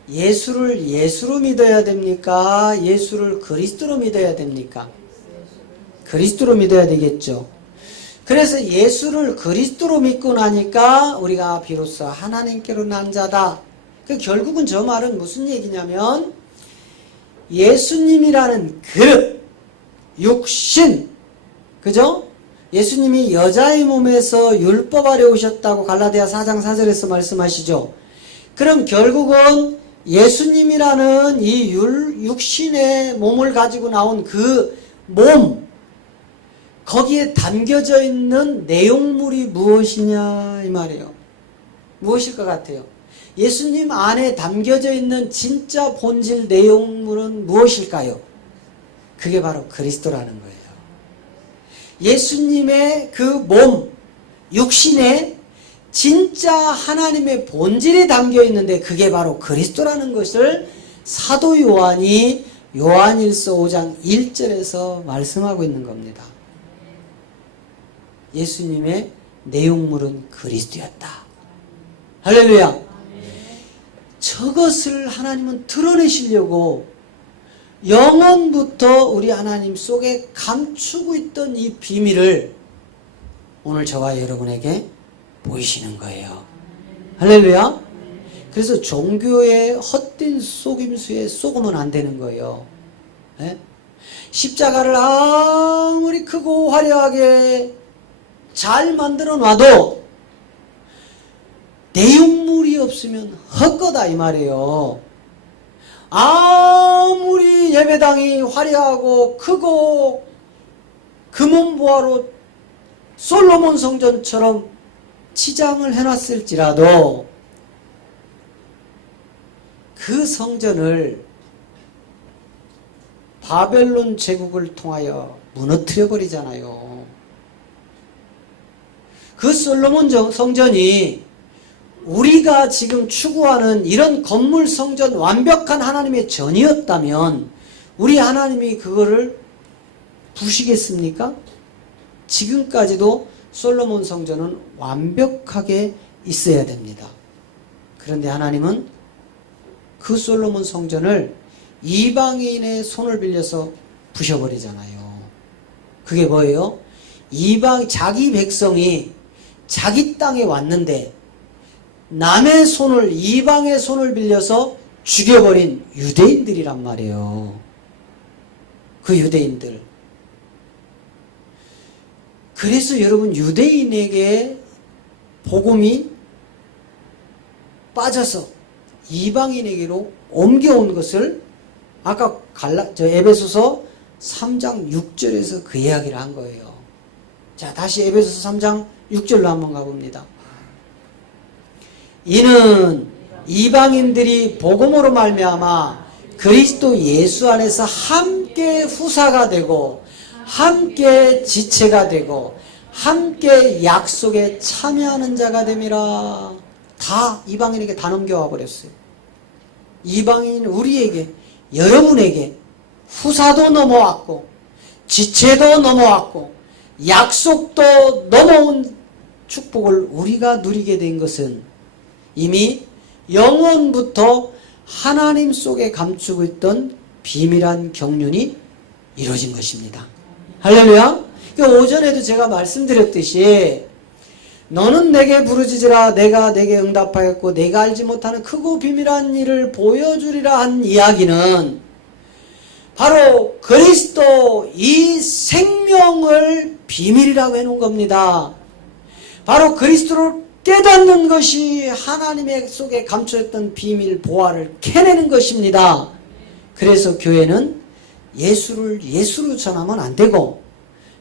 예수를 예수로 믿어야 됩니까? 예수를 그리스도로 믿어야 됩니까? 그리스도로 믿어야 되겠죠. 그래서 예수를 그리스도로 믿고 나니까 우리가 비로소 하나님께로 난 자다. 결국은 저 말은 무슨 얘기냐면, 예수님이라는 그릇, 육신, 그죠? 예수님이 여자의 몸에서 율법 아래 오셨다고 갈라디아 4장 4절에서 말씀하시죠. 그럼 결국은 예수님이라는 이 육신의 몸을 가지고 나온 그 몸, 거기에 담겨져 있는 내용물이 무엇이냐 이 말이에요. 무엇일 것 같아요? 예수님 안에 담겨져 있는 진짜 본질 내용물은 무엇일까요? 그게 바로 그리스도라는 거예요. 예수님의 그 몸, 육신에 진짜 하나님의 본질이 담겨 있는데 그게 바로 그리스도라는 것을 사도 요한이 요한일서 5장 1절에서 말씀하고 있는 겁니다. 예수님의 내용물은 그리스도였다. 할렐루야. 저것을 하나님은 드러내시려고 영원부터 우리 하나님 속에 감추고 있던 이 비밀을 오늘 저와 여러분에게 보이시는 거예요. 할렐루야. 그래서 종교의 헛된 속임수에 속으면 안 되는 거예요. 네? 십자가를 아무리 크고 화려하게 잘 만들어 놔도 내용물이 없으면 헛거다 이 말이에요. 아무리 예배당이 화려하고 크고 금은보화로 솔로몬 성전처럼 치장을 해놨을지라도 그 성전을 바벨론 제국을 통하여 무너뜨려 버리잖아요. 그 솔로몬 성전이 우리가 지금 추구하는 이런 건물 성전 완벽한 하나님의 전이었다면 우리 하나님이 그거를 부시겠습니까? 지금까지도 솔로몬 성전은 완벽하게 있어야 됩니다. 그런데 하나님은 그 솔로몬 성전을 이방인의 손을 빌려서 부셔버리잖아요. 그게 뭐예요? 자기 백성이 자기 땅에 왔는데 남의 손을, 이방의 손을 빌려서 죽여버린 유대인들이란 말이에요. 그 유대인들. 그래서 여러분, 유대인에게 복음이 빠져서 이방인에게로 옮겨온 것을 아까 에베소서 3장 6절에서 그 이야기를 한 거예요. 자, 다시 에베소서 3장 6절로 한번 가봅니다. 이는 이방인들이 복음으로 말미암아 그리스도 예수 안에서 함께 후사가 되고 함께 지체가 되고 함께 약속에 참여하는 자가 됨이라. 다 이방인에게 다 넘겨와 버렸어요. 이방인 우리에게, 여러분에게 후사도 넘어왔고 지체도 넘어왔고 약속도 넘어온 축복을 우리가 누리게 된 것은 이미 영원부터 하나님 속에 감추고 있던 비밀한 경륜이 이루어진 것입니다. 할렐루야. 오전에도 제가 말씀드렸듯이 너는 내게 부르짖으라 내가 내게 응답하였고 내가 알지 못하는 크고 비밀한 일을 보여주리라 한 이야기는 바로 그리스도 이 생명을 비밀이라고 해놓은 겁니다. 바로 그리스도를 깨닫는 것이 하나님의 속에 감춰있던 비밀 보화를 캐내는 것입니다. 그래서 교회는 예수를 예수로 전하면 안 되고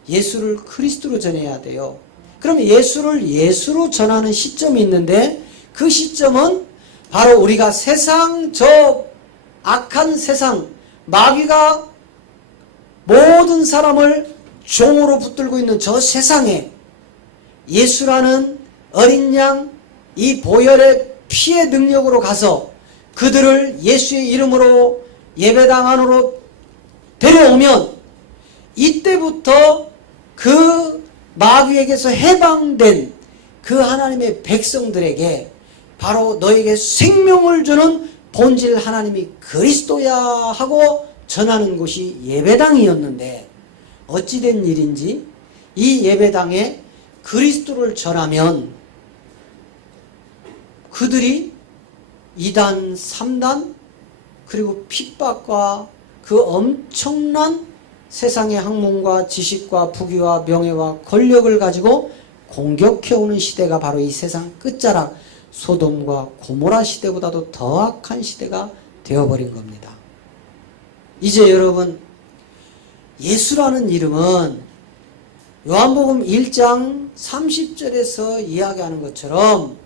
예수를 그리스도로 전해야 돼요. 그럼 예수를 예수로 전하는 시점이 있는데 그 시점은 바로 우리가 세상, 저 악한 세상, 마귀가 모든 사람을 종으로 붙들고 있는 저 세상에 예수라는 어린 양, 이 보혈의 피의 능력으로 가서 그들을 예수의 이름으로 예배당 안으로 데려오면 이때부터 그 마귀에게서 해방된 그 하나님의 백성들에게 바로 너에게 생명을 주는 본질 하나님이 그리스도야 하고 전하는 곳이 예배당이었는데 어찌된 일인지 이 예배당에 그리스도를 전하면 그들이 2단, 3단 그리고 핍박과 그 엄청난 세상의 학문과 지식과 부귀와 명예와 권력을 가지고 공격해오는 시대가 바로 이 세상 끝자락 소돔과 고모라 시대보다도 더 악한 시대가 되어버린 겁니다. 이제 여러분 예수라는 이름은 요한복음 1장 30절에서 이야기하는 것처럼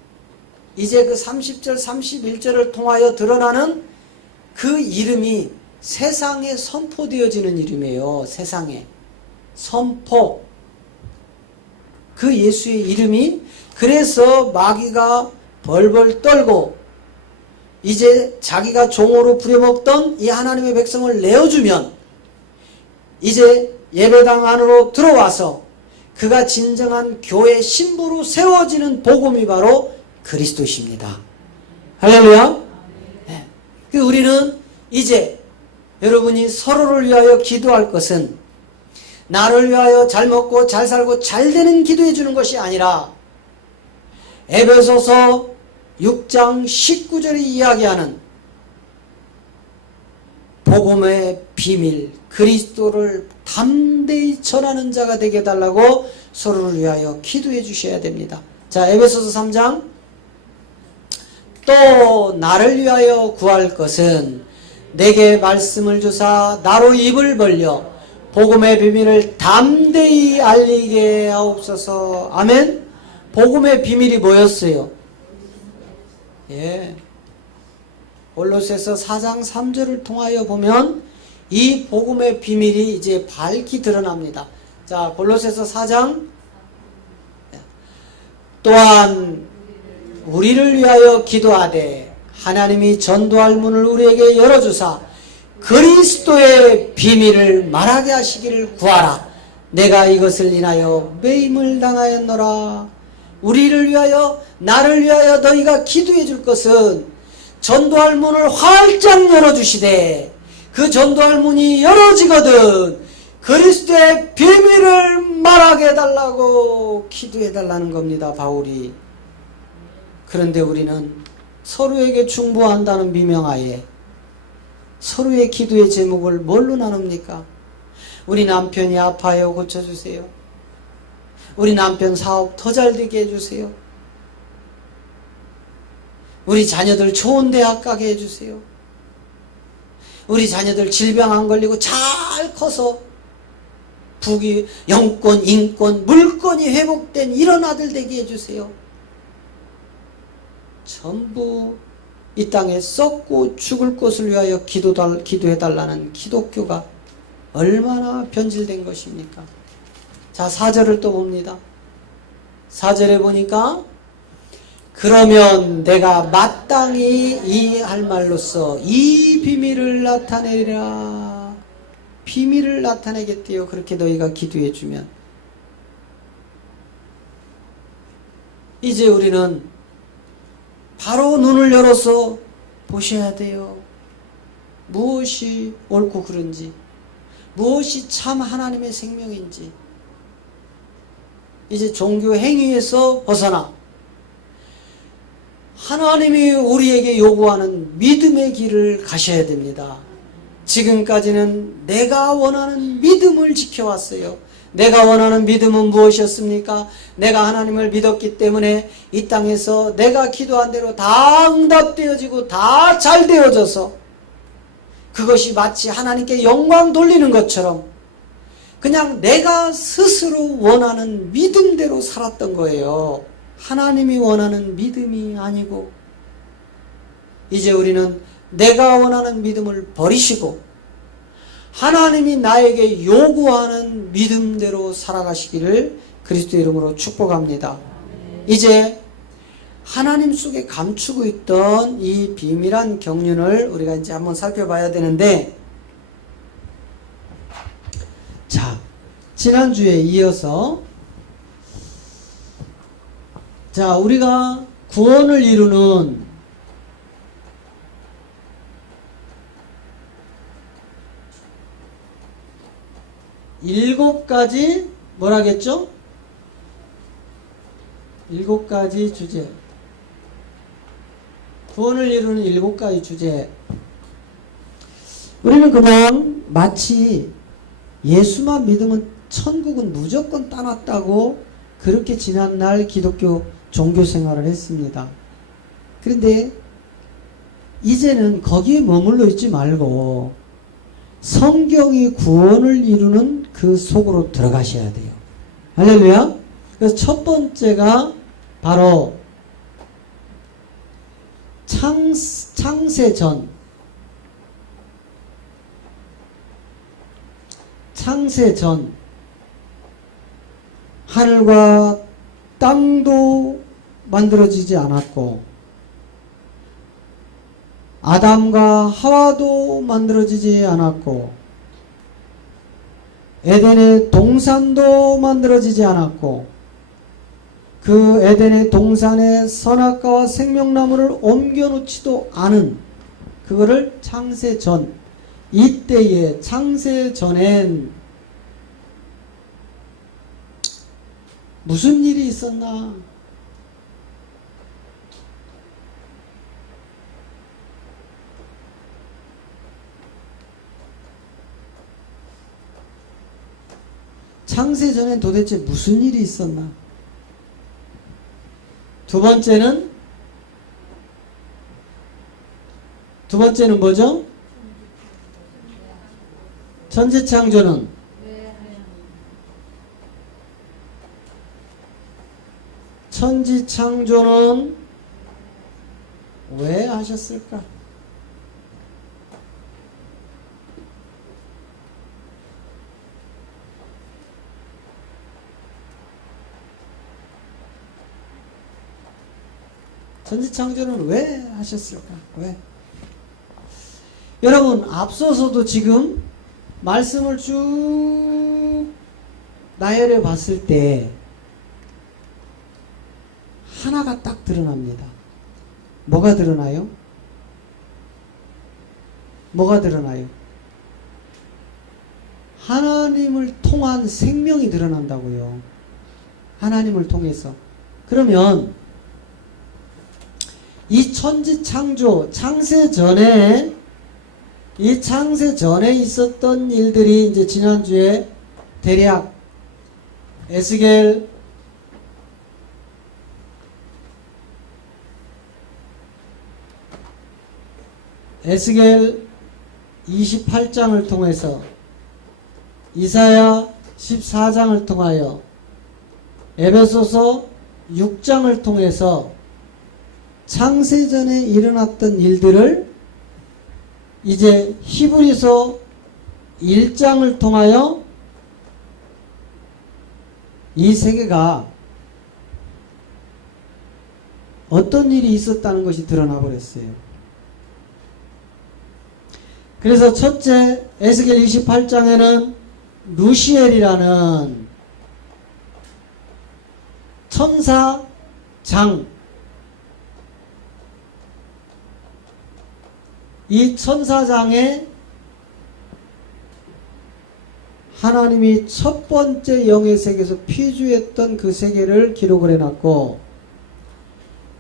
이제 그 30절 31절을 통하여 드러나는 그 이름이 세상에 선포되어지는 이름이에요. 세상에 선포. 그 예수의 이름이 그래서 마귀가 벌벌 떨고 이제 자기가 종으로 부려먹던 이 하나님의 백성을 내어주면 이제 예배당 안으로 들어와서 그가 진정한 교회 신부로 세워지는 복음이 바로 그리스도십니다. 할렐루야. 네. 우리는 이제 여러분이 서로를 위하여 기도할 것은 나를 위하여 잘 먹고 잘 살고 잘 되는 기도해 주는 것이 아니라 에베소서 6장 19절이 이야기하는 복음의 비밀 그리스도를 담대히 전하는 자가 되게 해달라고 서로를 위하여 기도해 주셔야 됩니다. 자, 에베소서 3장 또 나를 위하여 구할 것은 내게 말씀을 주사 나로 입을 벌려 복음의 비밀을 담대히 알리게 하옵소서. 아멘. 복음의 비밀이 뭐였어요? 예. 골로새서 4장 3절을 통하여 보면 이 복음의 비밀이 이제 밝히 드러납니다. 자, 골로새서 4장 또한 우리를 위하여 기도하되 하나님이 전도할 문을 우리에게 열어주사 그리스도의 비밀을 말하게 하시기를 구하라. 내가 이것을 인하여 매임을 당하였노라. 우리를 위하여 나를 위하여 너희가 기도해 줄 것은 전도할 문을 활짝 열어주시되 그 전도할 문이 열어지거든 그리스도의 비밀을 말하게 해달라고 기도해달라는 겁니다. 바울이. 그런데 우리는 서로에게 중보한다는 미명하에 서로의 기도의 제목을 뭘로 나눕니까? 우리 남편이 아파요. 고쳐주세요. 우리 남편 사업 더 잘되게 해주세요. 우리 자녀들 좋은 대학 가게 해주세요. 우리 자녀들 질병 안 걸리고 잘 커서 부귀, 영권, 인권, 물권이 회복된 이런 아들 되게 해주세요. 전부 이 땅에 썩고 죽을 것을 위하여 기도해달라는 기독교가 얼마나 변질된 것입니까? 자, 4절을 또 봅니다. 4절에 보니까 그러면 내가 마땅히 이 할 말로써 이 비밀을 나타내리라. 비밀을 나타내겠대요. 그렇게 너희가 기도해 주면. 이제 우리는 바로 눈을 열어서 보셔야 돼요. 무엇이 옳고 그른지, 무엇이 참 하나님의 생명인지. 이제 종교 행위에서 벗어나 하나님이 우리에게 요구하는 믿음의 길을 가셔야 됩니다. 지금까지는 내가 원하는 믿음을 지켜왔어요. 내가 원하는 믿음은 무엇이었습니까? 내가 하나님을 믿었기 때문에 이 땅에서 내가 기도한 대로 다 응답되어지고 다 잘 되어져서 그것이 마치 하나님께 영광 돌리는 것처럼 그냥 내가 스스로 원하는 믿음대로 살았던 거예요. 하나님이 원하는 믿음이 아니고, 이제 우리는 내가 원하는 믿음을 버리시고 하나님이 나에게 요구하는 믿음대로 살아가시기를 그리스도의 이름으로 축복합니다. 이제 하나님 속에 감추고 있던 이 비밀한 경륜을 우리가 이제 한번 살펴봐야 되는데, 자, 지난주에 이어서 우리가 구원을 이루는 일곱 가지 뭐라겠죠? 일곱 가지 주제. 구원을 이루는 일곱 가지 주제. 우리는 그냥 마치 예수만 믿으면 천국은 무조건 따놨다고 그렇게 지난날 기독교 종교 생활을 했습니다. 그런데 이제는 거기에 머물러 있지 말고 성경이 구원을 이루는 그 속으로 들어가셔야 돼요. 할렐루야. 그래서 첫 번째가 바로 창세전. 하늘과 땅도 만들어지지 않았고 아담과 하와도 만들어지지 않았고 에덴의 동산도 만들어지지 않았고 그 에덴의 동산에 선악과와 생명나무를 옮겨놓지도 않은 그거를 창세전. 이때의 창세전엔 무슨 일이 있었나? 창세전엔 도대체 무슨 일이 있었나? 두 번째는 뭐죠? 천지창조는 왜 하셨을까? 천지창조는 왜 하셨을까? 왜? 여러분, 앞서서도 지금 말씀을 쭉 나열해 봤을 때 하나가 딱 드러납니다. 뭐가 드러나요? 뭐가 드러나요? 하나님을 통한 생명이 드러난다고요. 하나님을 통해서. 그러면 이 천지창조, 창세전에 있었던 일들이 이제 지난주에 대략 에스겔 28장을 통해서 이사야 14장을 통하여 에베소서 6장을 통해서 창세전에 일어났던 일들을 이제 히브리서 1장을 통하여 이 세계가 어떤 일이 있었다는 것이 드러나 버렸어요. 그래서 첫째 에스겔 28장에는 루시엘이라는 천사장, 이 천사장에 하나님이 첫 번째 영의 세계에서 피주했던 그 세계를 기록을 해놨고,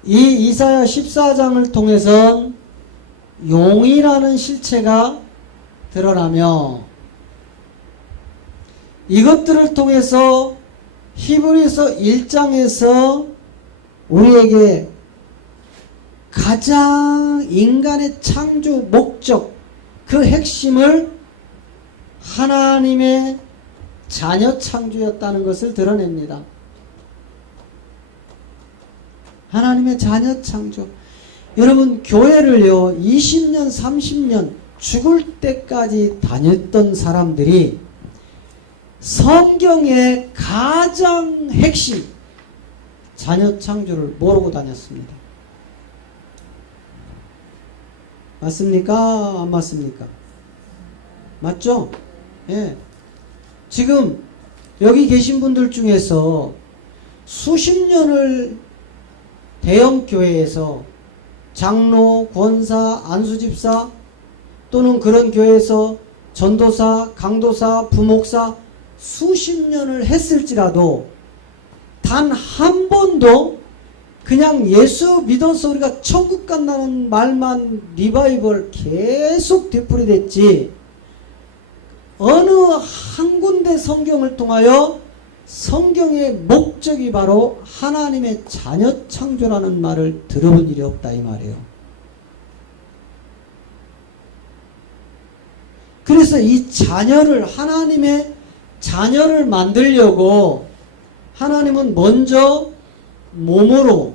이 이사야 14장을 통해서 용이라는 실체가 드러나며, 이것들을 통해서 히브리서 1장에서 우리에게 가장 인간의 창조 목적, 그 핵심을 하나님의 자녀 창조였다는 것을 드러냅니다. 하나님의 자녀 창조. 여러분, 교회를요 20년 30년 죽을 때까지 다녔던 사람들이 성경의 가장 핵심 자녀 창조를 모르고 다녔습니다. 맞습니까? 안 맞습니까? 맞죠? 예. 지금 여기 계신 분들 중에서 수십 년을 대형 교회에서 장로, 권사, 안수집사 또는 그런 교회에서 전도사, 강도사, 부목사 수십 년을 했을지라도 단 한 번도 그냥 예수 믿어서 우리가 천국 간다는 말만 리바이벌 계속 되풀이됐지, 어느 한 군데 성경을 통하여 성경의 목적이 바로 하나님의 자녀 창조라는 말을 들어본 일이 없다 이 말이에요. 그래서 이 자녀를, 하나님의 자녀를 만들려고 하나님은 먼저 몸으로,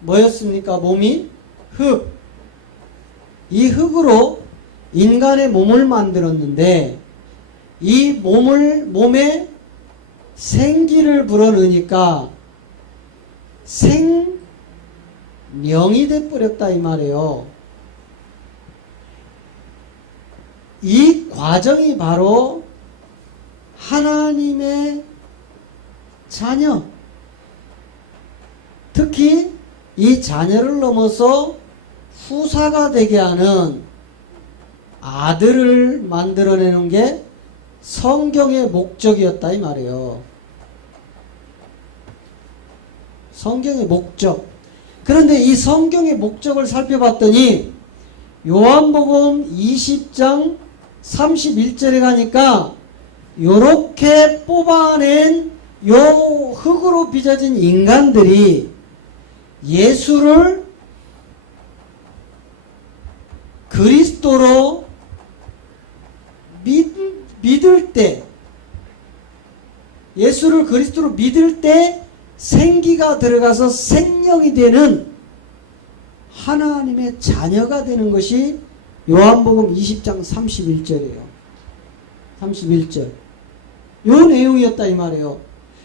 뭐였습니까? 몸이 흙, 이 흙으로 인간의 몸을 만들었는데, 이 몸에 생기를 불어넣으니까 생명이 돼버렸다 이 말이에요. 이 과정이 바로 하나님의 자녀, 특히 이 자녀를 넘어서 후사가 되게 하는 아들을 만들어내는 게 성경의 목적이었다 이 말이에요. 성경의 목적. 그런데 이 성경의 목적을 살펴봤더니 요한복음 20장 31절에 가니까 요렇게 뽑아낸 요 흙으로 빚어진 인간들이 예수를 그리스도로 믿을 때, 예수를 그리스도로 믿을 때 생기가 들어가서 생명이 되는 하나님의 자녀가 되는 것이 요한복음 20장 31절이에요. 31절. 요 내용이었다 이 말이에요.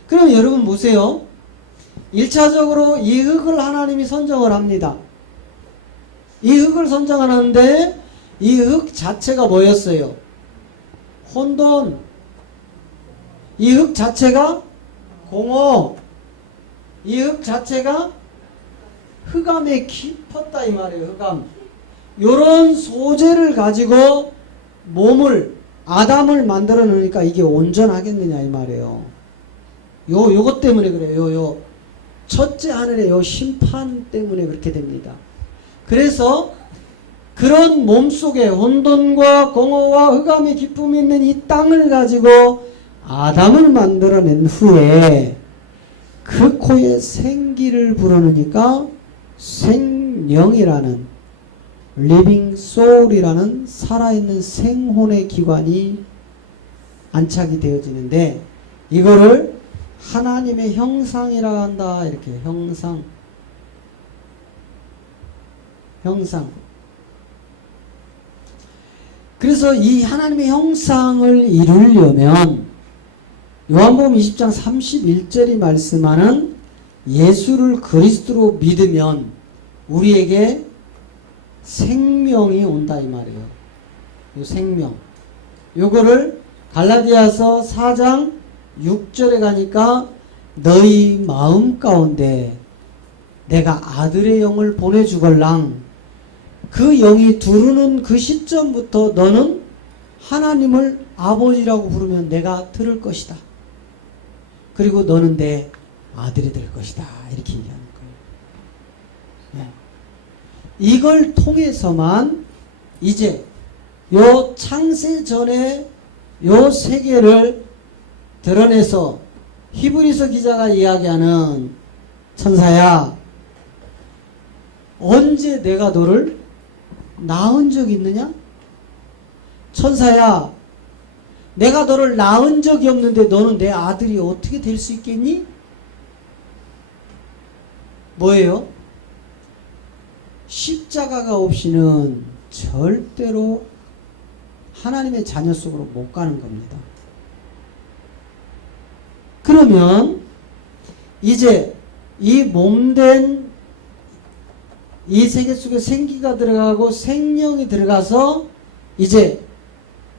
그럼 여러분 보세요. 1차적으로 이 흙을 하나님이 선정을 합니다. 이 흙을 선정하는데 이 흙 자체가 뭐였어요? 혼돈. 이 흙 자체가 공허. 이 흙 자체가 흑암에 깊었다 이 말이에요. 흑암. 요런 소재를 가지고 몸을, 아담을 만들어 놓으니까 이게 온전하겠느냐 이 말이에요. 요것 때문에 그래요. 요 첫째 하늘의 요 심판 때문에 그렇게 됩니다. 그래서 그런 몸속에 혼돈과 공허와 흑암의 기쁨이 있는 이 땅을 가지고 아담을 만들어낸 후에 그 코에 생기를 불어넣으니까 생명이라는, living soul이라는 살아있는 생혼의 기관이 안착이 되어지는데, 이거를 하나님의 형상이라 한다. 이렇게 형상. 그래서 이 하나님의 형상을 이루려면 요한복음 20장 31절이 말씀하는 예수를 그리스도로 믿으면 우리에게 생명이 온다 이 말이에요. 요 생명. 요거를 갈라디아서 4장 6절에 가니까 너희 마음 가운데 내가 아들의 영을 보내주걸랑 그 영이 두르는 그 시점부터 너는 하나님을 아버지라고 부르면 내가 들을 것이다. 그리고 너는 내 아들이 될 것이다. 이렇게 얘기하는 거예요. 네. 이걸 통해서만 이제 요 창세 전에 요 세계를 드러내서 히브리서 기자가 이야기하는 천사야, 언제 내가 너를 낳은 적이 있느냐? 천사야, 내가 너를 낳은 적이 없는데 너는 내 아들이 어떻게 될 수 있겠니? 뭐예요? 십자가가 없이는 절대로 하나님의 자녀 속으로 못 가는 겁니다. 그러면 이제 이 몸된 이 세계 속에 생기가 들어가고 생명이 들어가서 이제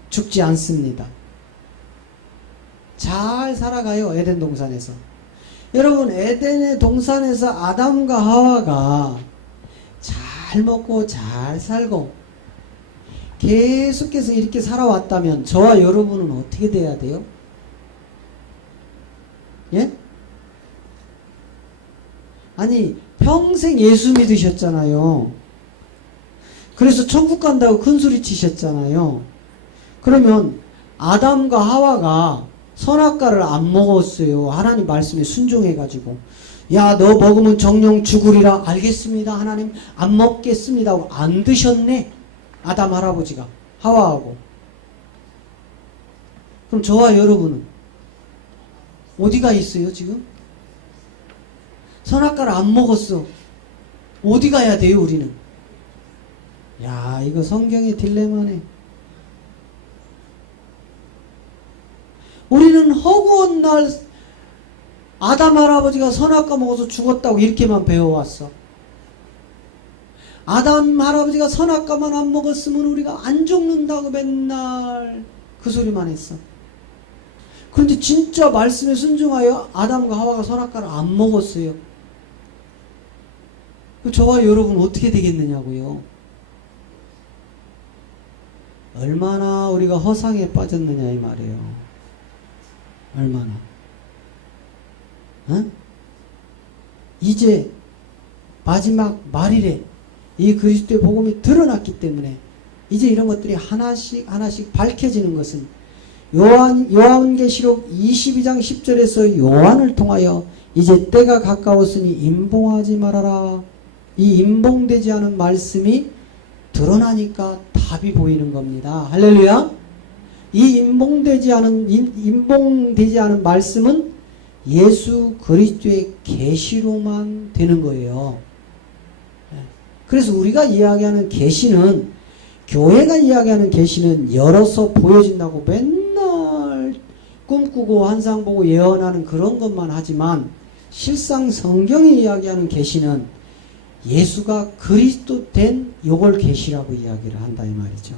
죽지 않습니다. 잘 살아가요. 에덴 동산에서. 여러분, 에덴의 동산에서 아담과 하와가 잘 먹고 잘 살고 계속해서 이렇게 살아왔다면 저와 여러분은 어떻게 돼야 돼요? 예? 아니, 평생 예수 믿으셨잖아요. 그래서 천국 간다고 큰소리 치셨잖아요. 그러면 아담과 하와가 선악과를 안 먹었어요. 하나님 말씀에 순종해가지고. 야, 너 먹으면 정령 죽으리라. 알겠습니다. 하나님 안 먹겠습니다. 하고 안 드셨네. 아담 할아버지가 하와하고. 그럼 저와 여러분은 어디가 있어요 지금? 선악과를 안 먹었어. 어디 가야 돼요 우리는? 야, 이거 성경의 딜레마네. 우리는 허구한 날 아담 할아버지가 선악과 먹어서 죽었다고 이렇게만 배워왔어. 아담 할아버지가 선악과만 안 먹었으면 우리가 안 죽는다고 맨날 그 소리만 했어. 그런데 진짜 말씀에 순종하여 아담과 하와가 선악과를 안 먹었어요. 저와 여러분 어떻게 되겠느냐고요. 얼마나 우리가 허상에 빠졌느냐 이 말이에요. 얼마나. 어? 이제 마지막 말일에 이 그리스도의 복음이 드러났기 때문에 이제 이런 것들이 하나씩 하나씩 밝혀지는 것은 요한계시록 22장 10절에서 요한을 통하여 이제 때가 가까웠으니 임봉하지 말아라. 이 임봉되지 않은 말씀이 드러나니까 답이 보이는 겁니다. 할렐루야. 이 임봉되지 않은 말씀은 예수 그리스도의 계시로만 되는 거예요. 그래서 우리가 이야기하는 계시는, 교회가 이야기하는 계시는 열어서 보여진다고 맨날 꿈꾸고 환상 보고 예언하는 그런 것만 하지만, 실상 성경이 이야기하는 계시는 예수가 그리스도 된 요걸 계시라고 이야기를 한다 이 말이죠.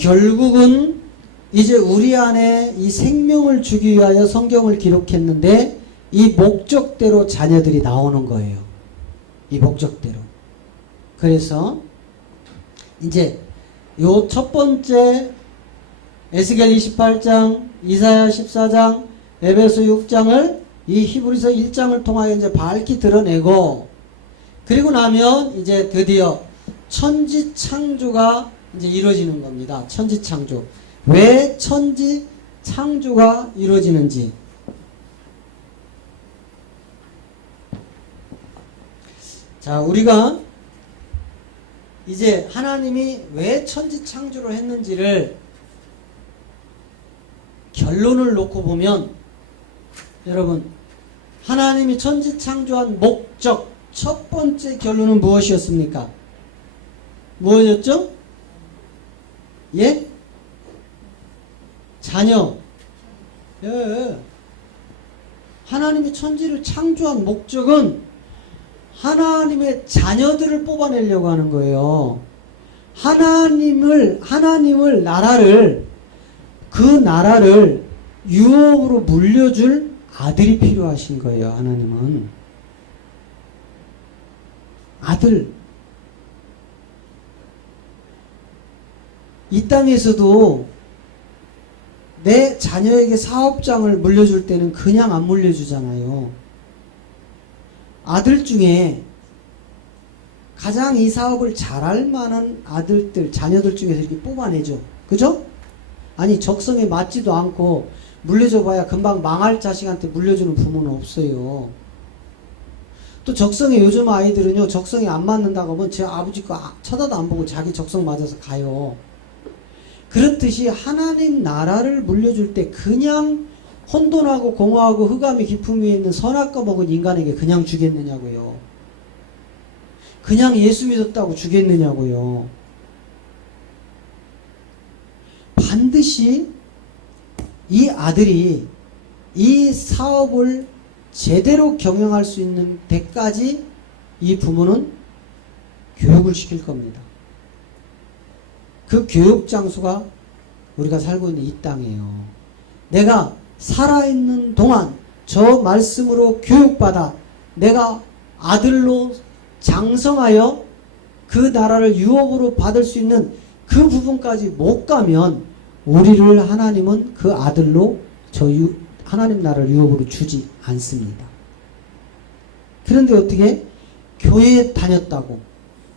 결국은 이제 우리 안에 이 생명을 주기 위하여 성경을 기록했는데 이 목적대로 자녀들이 나오는 거예요. 이 목적대로. 그래서 이제 요 첫 번째 에스겔 28장, 이사야 14장, 에베소 6장을 이 히브리서 1장을 통하여 이제 밝히 드러내고, 그리고 나면 이제 드디어 천지 창조가 이제 이루어지는 겁니다. 천지 창조. 왜 천지 창조가 이루어지는지. 자, 우리가 이제 하나님이 왜 천지 창조를 했는지를 결론을 놓고 보면, 여러분, 하나님이 천지 창조한 목적 첫 번째 결론은 무엇이었습니까? 무엇이었죠? 예? 자녀. 예. 하나님이 천지를 창조한 목적은 하나님의 자녀들을 뽑아내려고 하는 거예요. 하나님을 나라를, 그 나라를 유업으로 물려줄 아들이 필요하신 거예요. 하나님은 아들. 이 땅에서도 내 자녀에게 사업장을 물려줄 때는 그냥 안 물려주잖아요. 아들 중에 가장 이 사업을 잘할 만한 아들들, 자녀들 중에서 이렇게 뽑아내죠. 그죠? 아니, 적성에 맞지도 않고 물려줘 봐야 금방 망할 자식한테 물려주는 부모는 없어요. 또 적성에, 요즘 아이들은요, 적성에 안 맞는다고 하면 제 아버지 거 쳐다도 안 보고 자기 적성 맞아서 가요. 그렇듯이 하나님 나라를 물려줄 때 그냥 혼돈하고 공허하고 흑암이 깊음 위에 있는 선악과 먹은 인간에게 그냥 주겠느냐고요. 그냥 예수 믿었다고 주겠느냐고요. 반드시 이 아들이 이 사업을 제대로 경영할 수 있는 데까지 이 부모는 교육을 시킬 겁니다. 그 교육 장소가 우리가 살고 있는 이 땅이에요. 내가 살아있는 동안 저 말씀으로 교육받아 내가 아들로 장성하여 그 나라를 유업으로 받을 수 있는 그 부분까지 못 가면 우리를 하나님은 그 아들로 하나님 나라를 유업으로 주지 않습니다. 그런데 어떻게? 교회에 다녔다고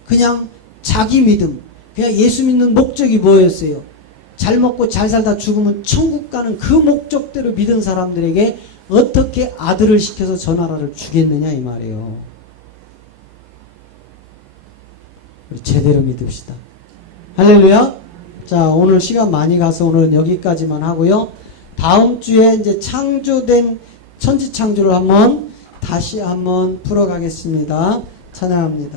그냥 자기 믿음, 그냥 예수 믿는 목적이 뭐였어요? 잘 먹고 잘 살다 죽으면 천국 가는 그 목적대로 믿은 사람들에게 어떻게 아들을 시켜서 저 나라를 주겠느냐 이 말이에요. 우리 제대로 믿읍시다. 할렐루야. 자, 오늘 시간 많이 가서 오늘은 여기까지만 하고요. 다음 주에 이제 창조된 천지 창조를 다시 한번 풀어가겠습니다. 찬양합니다.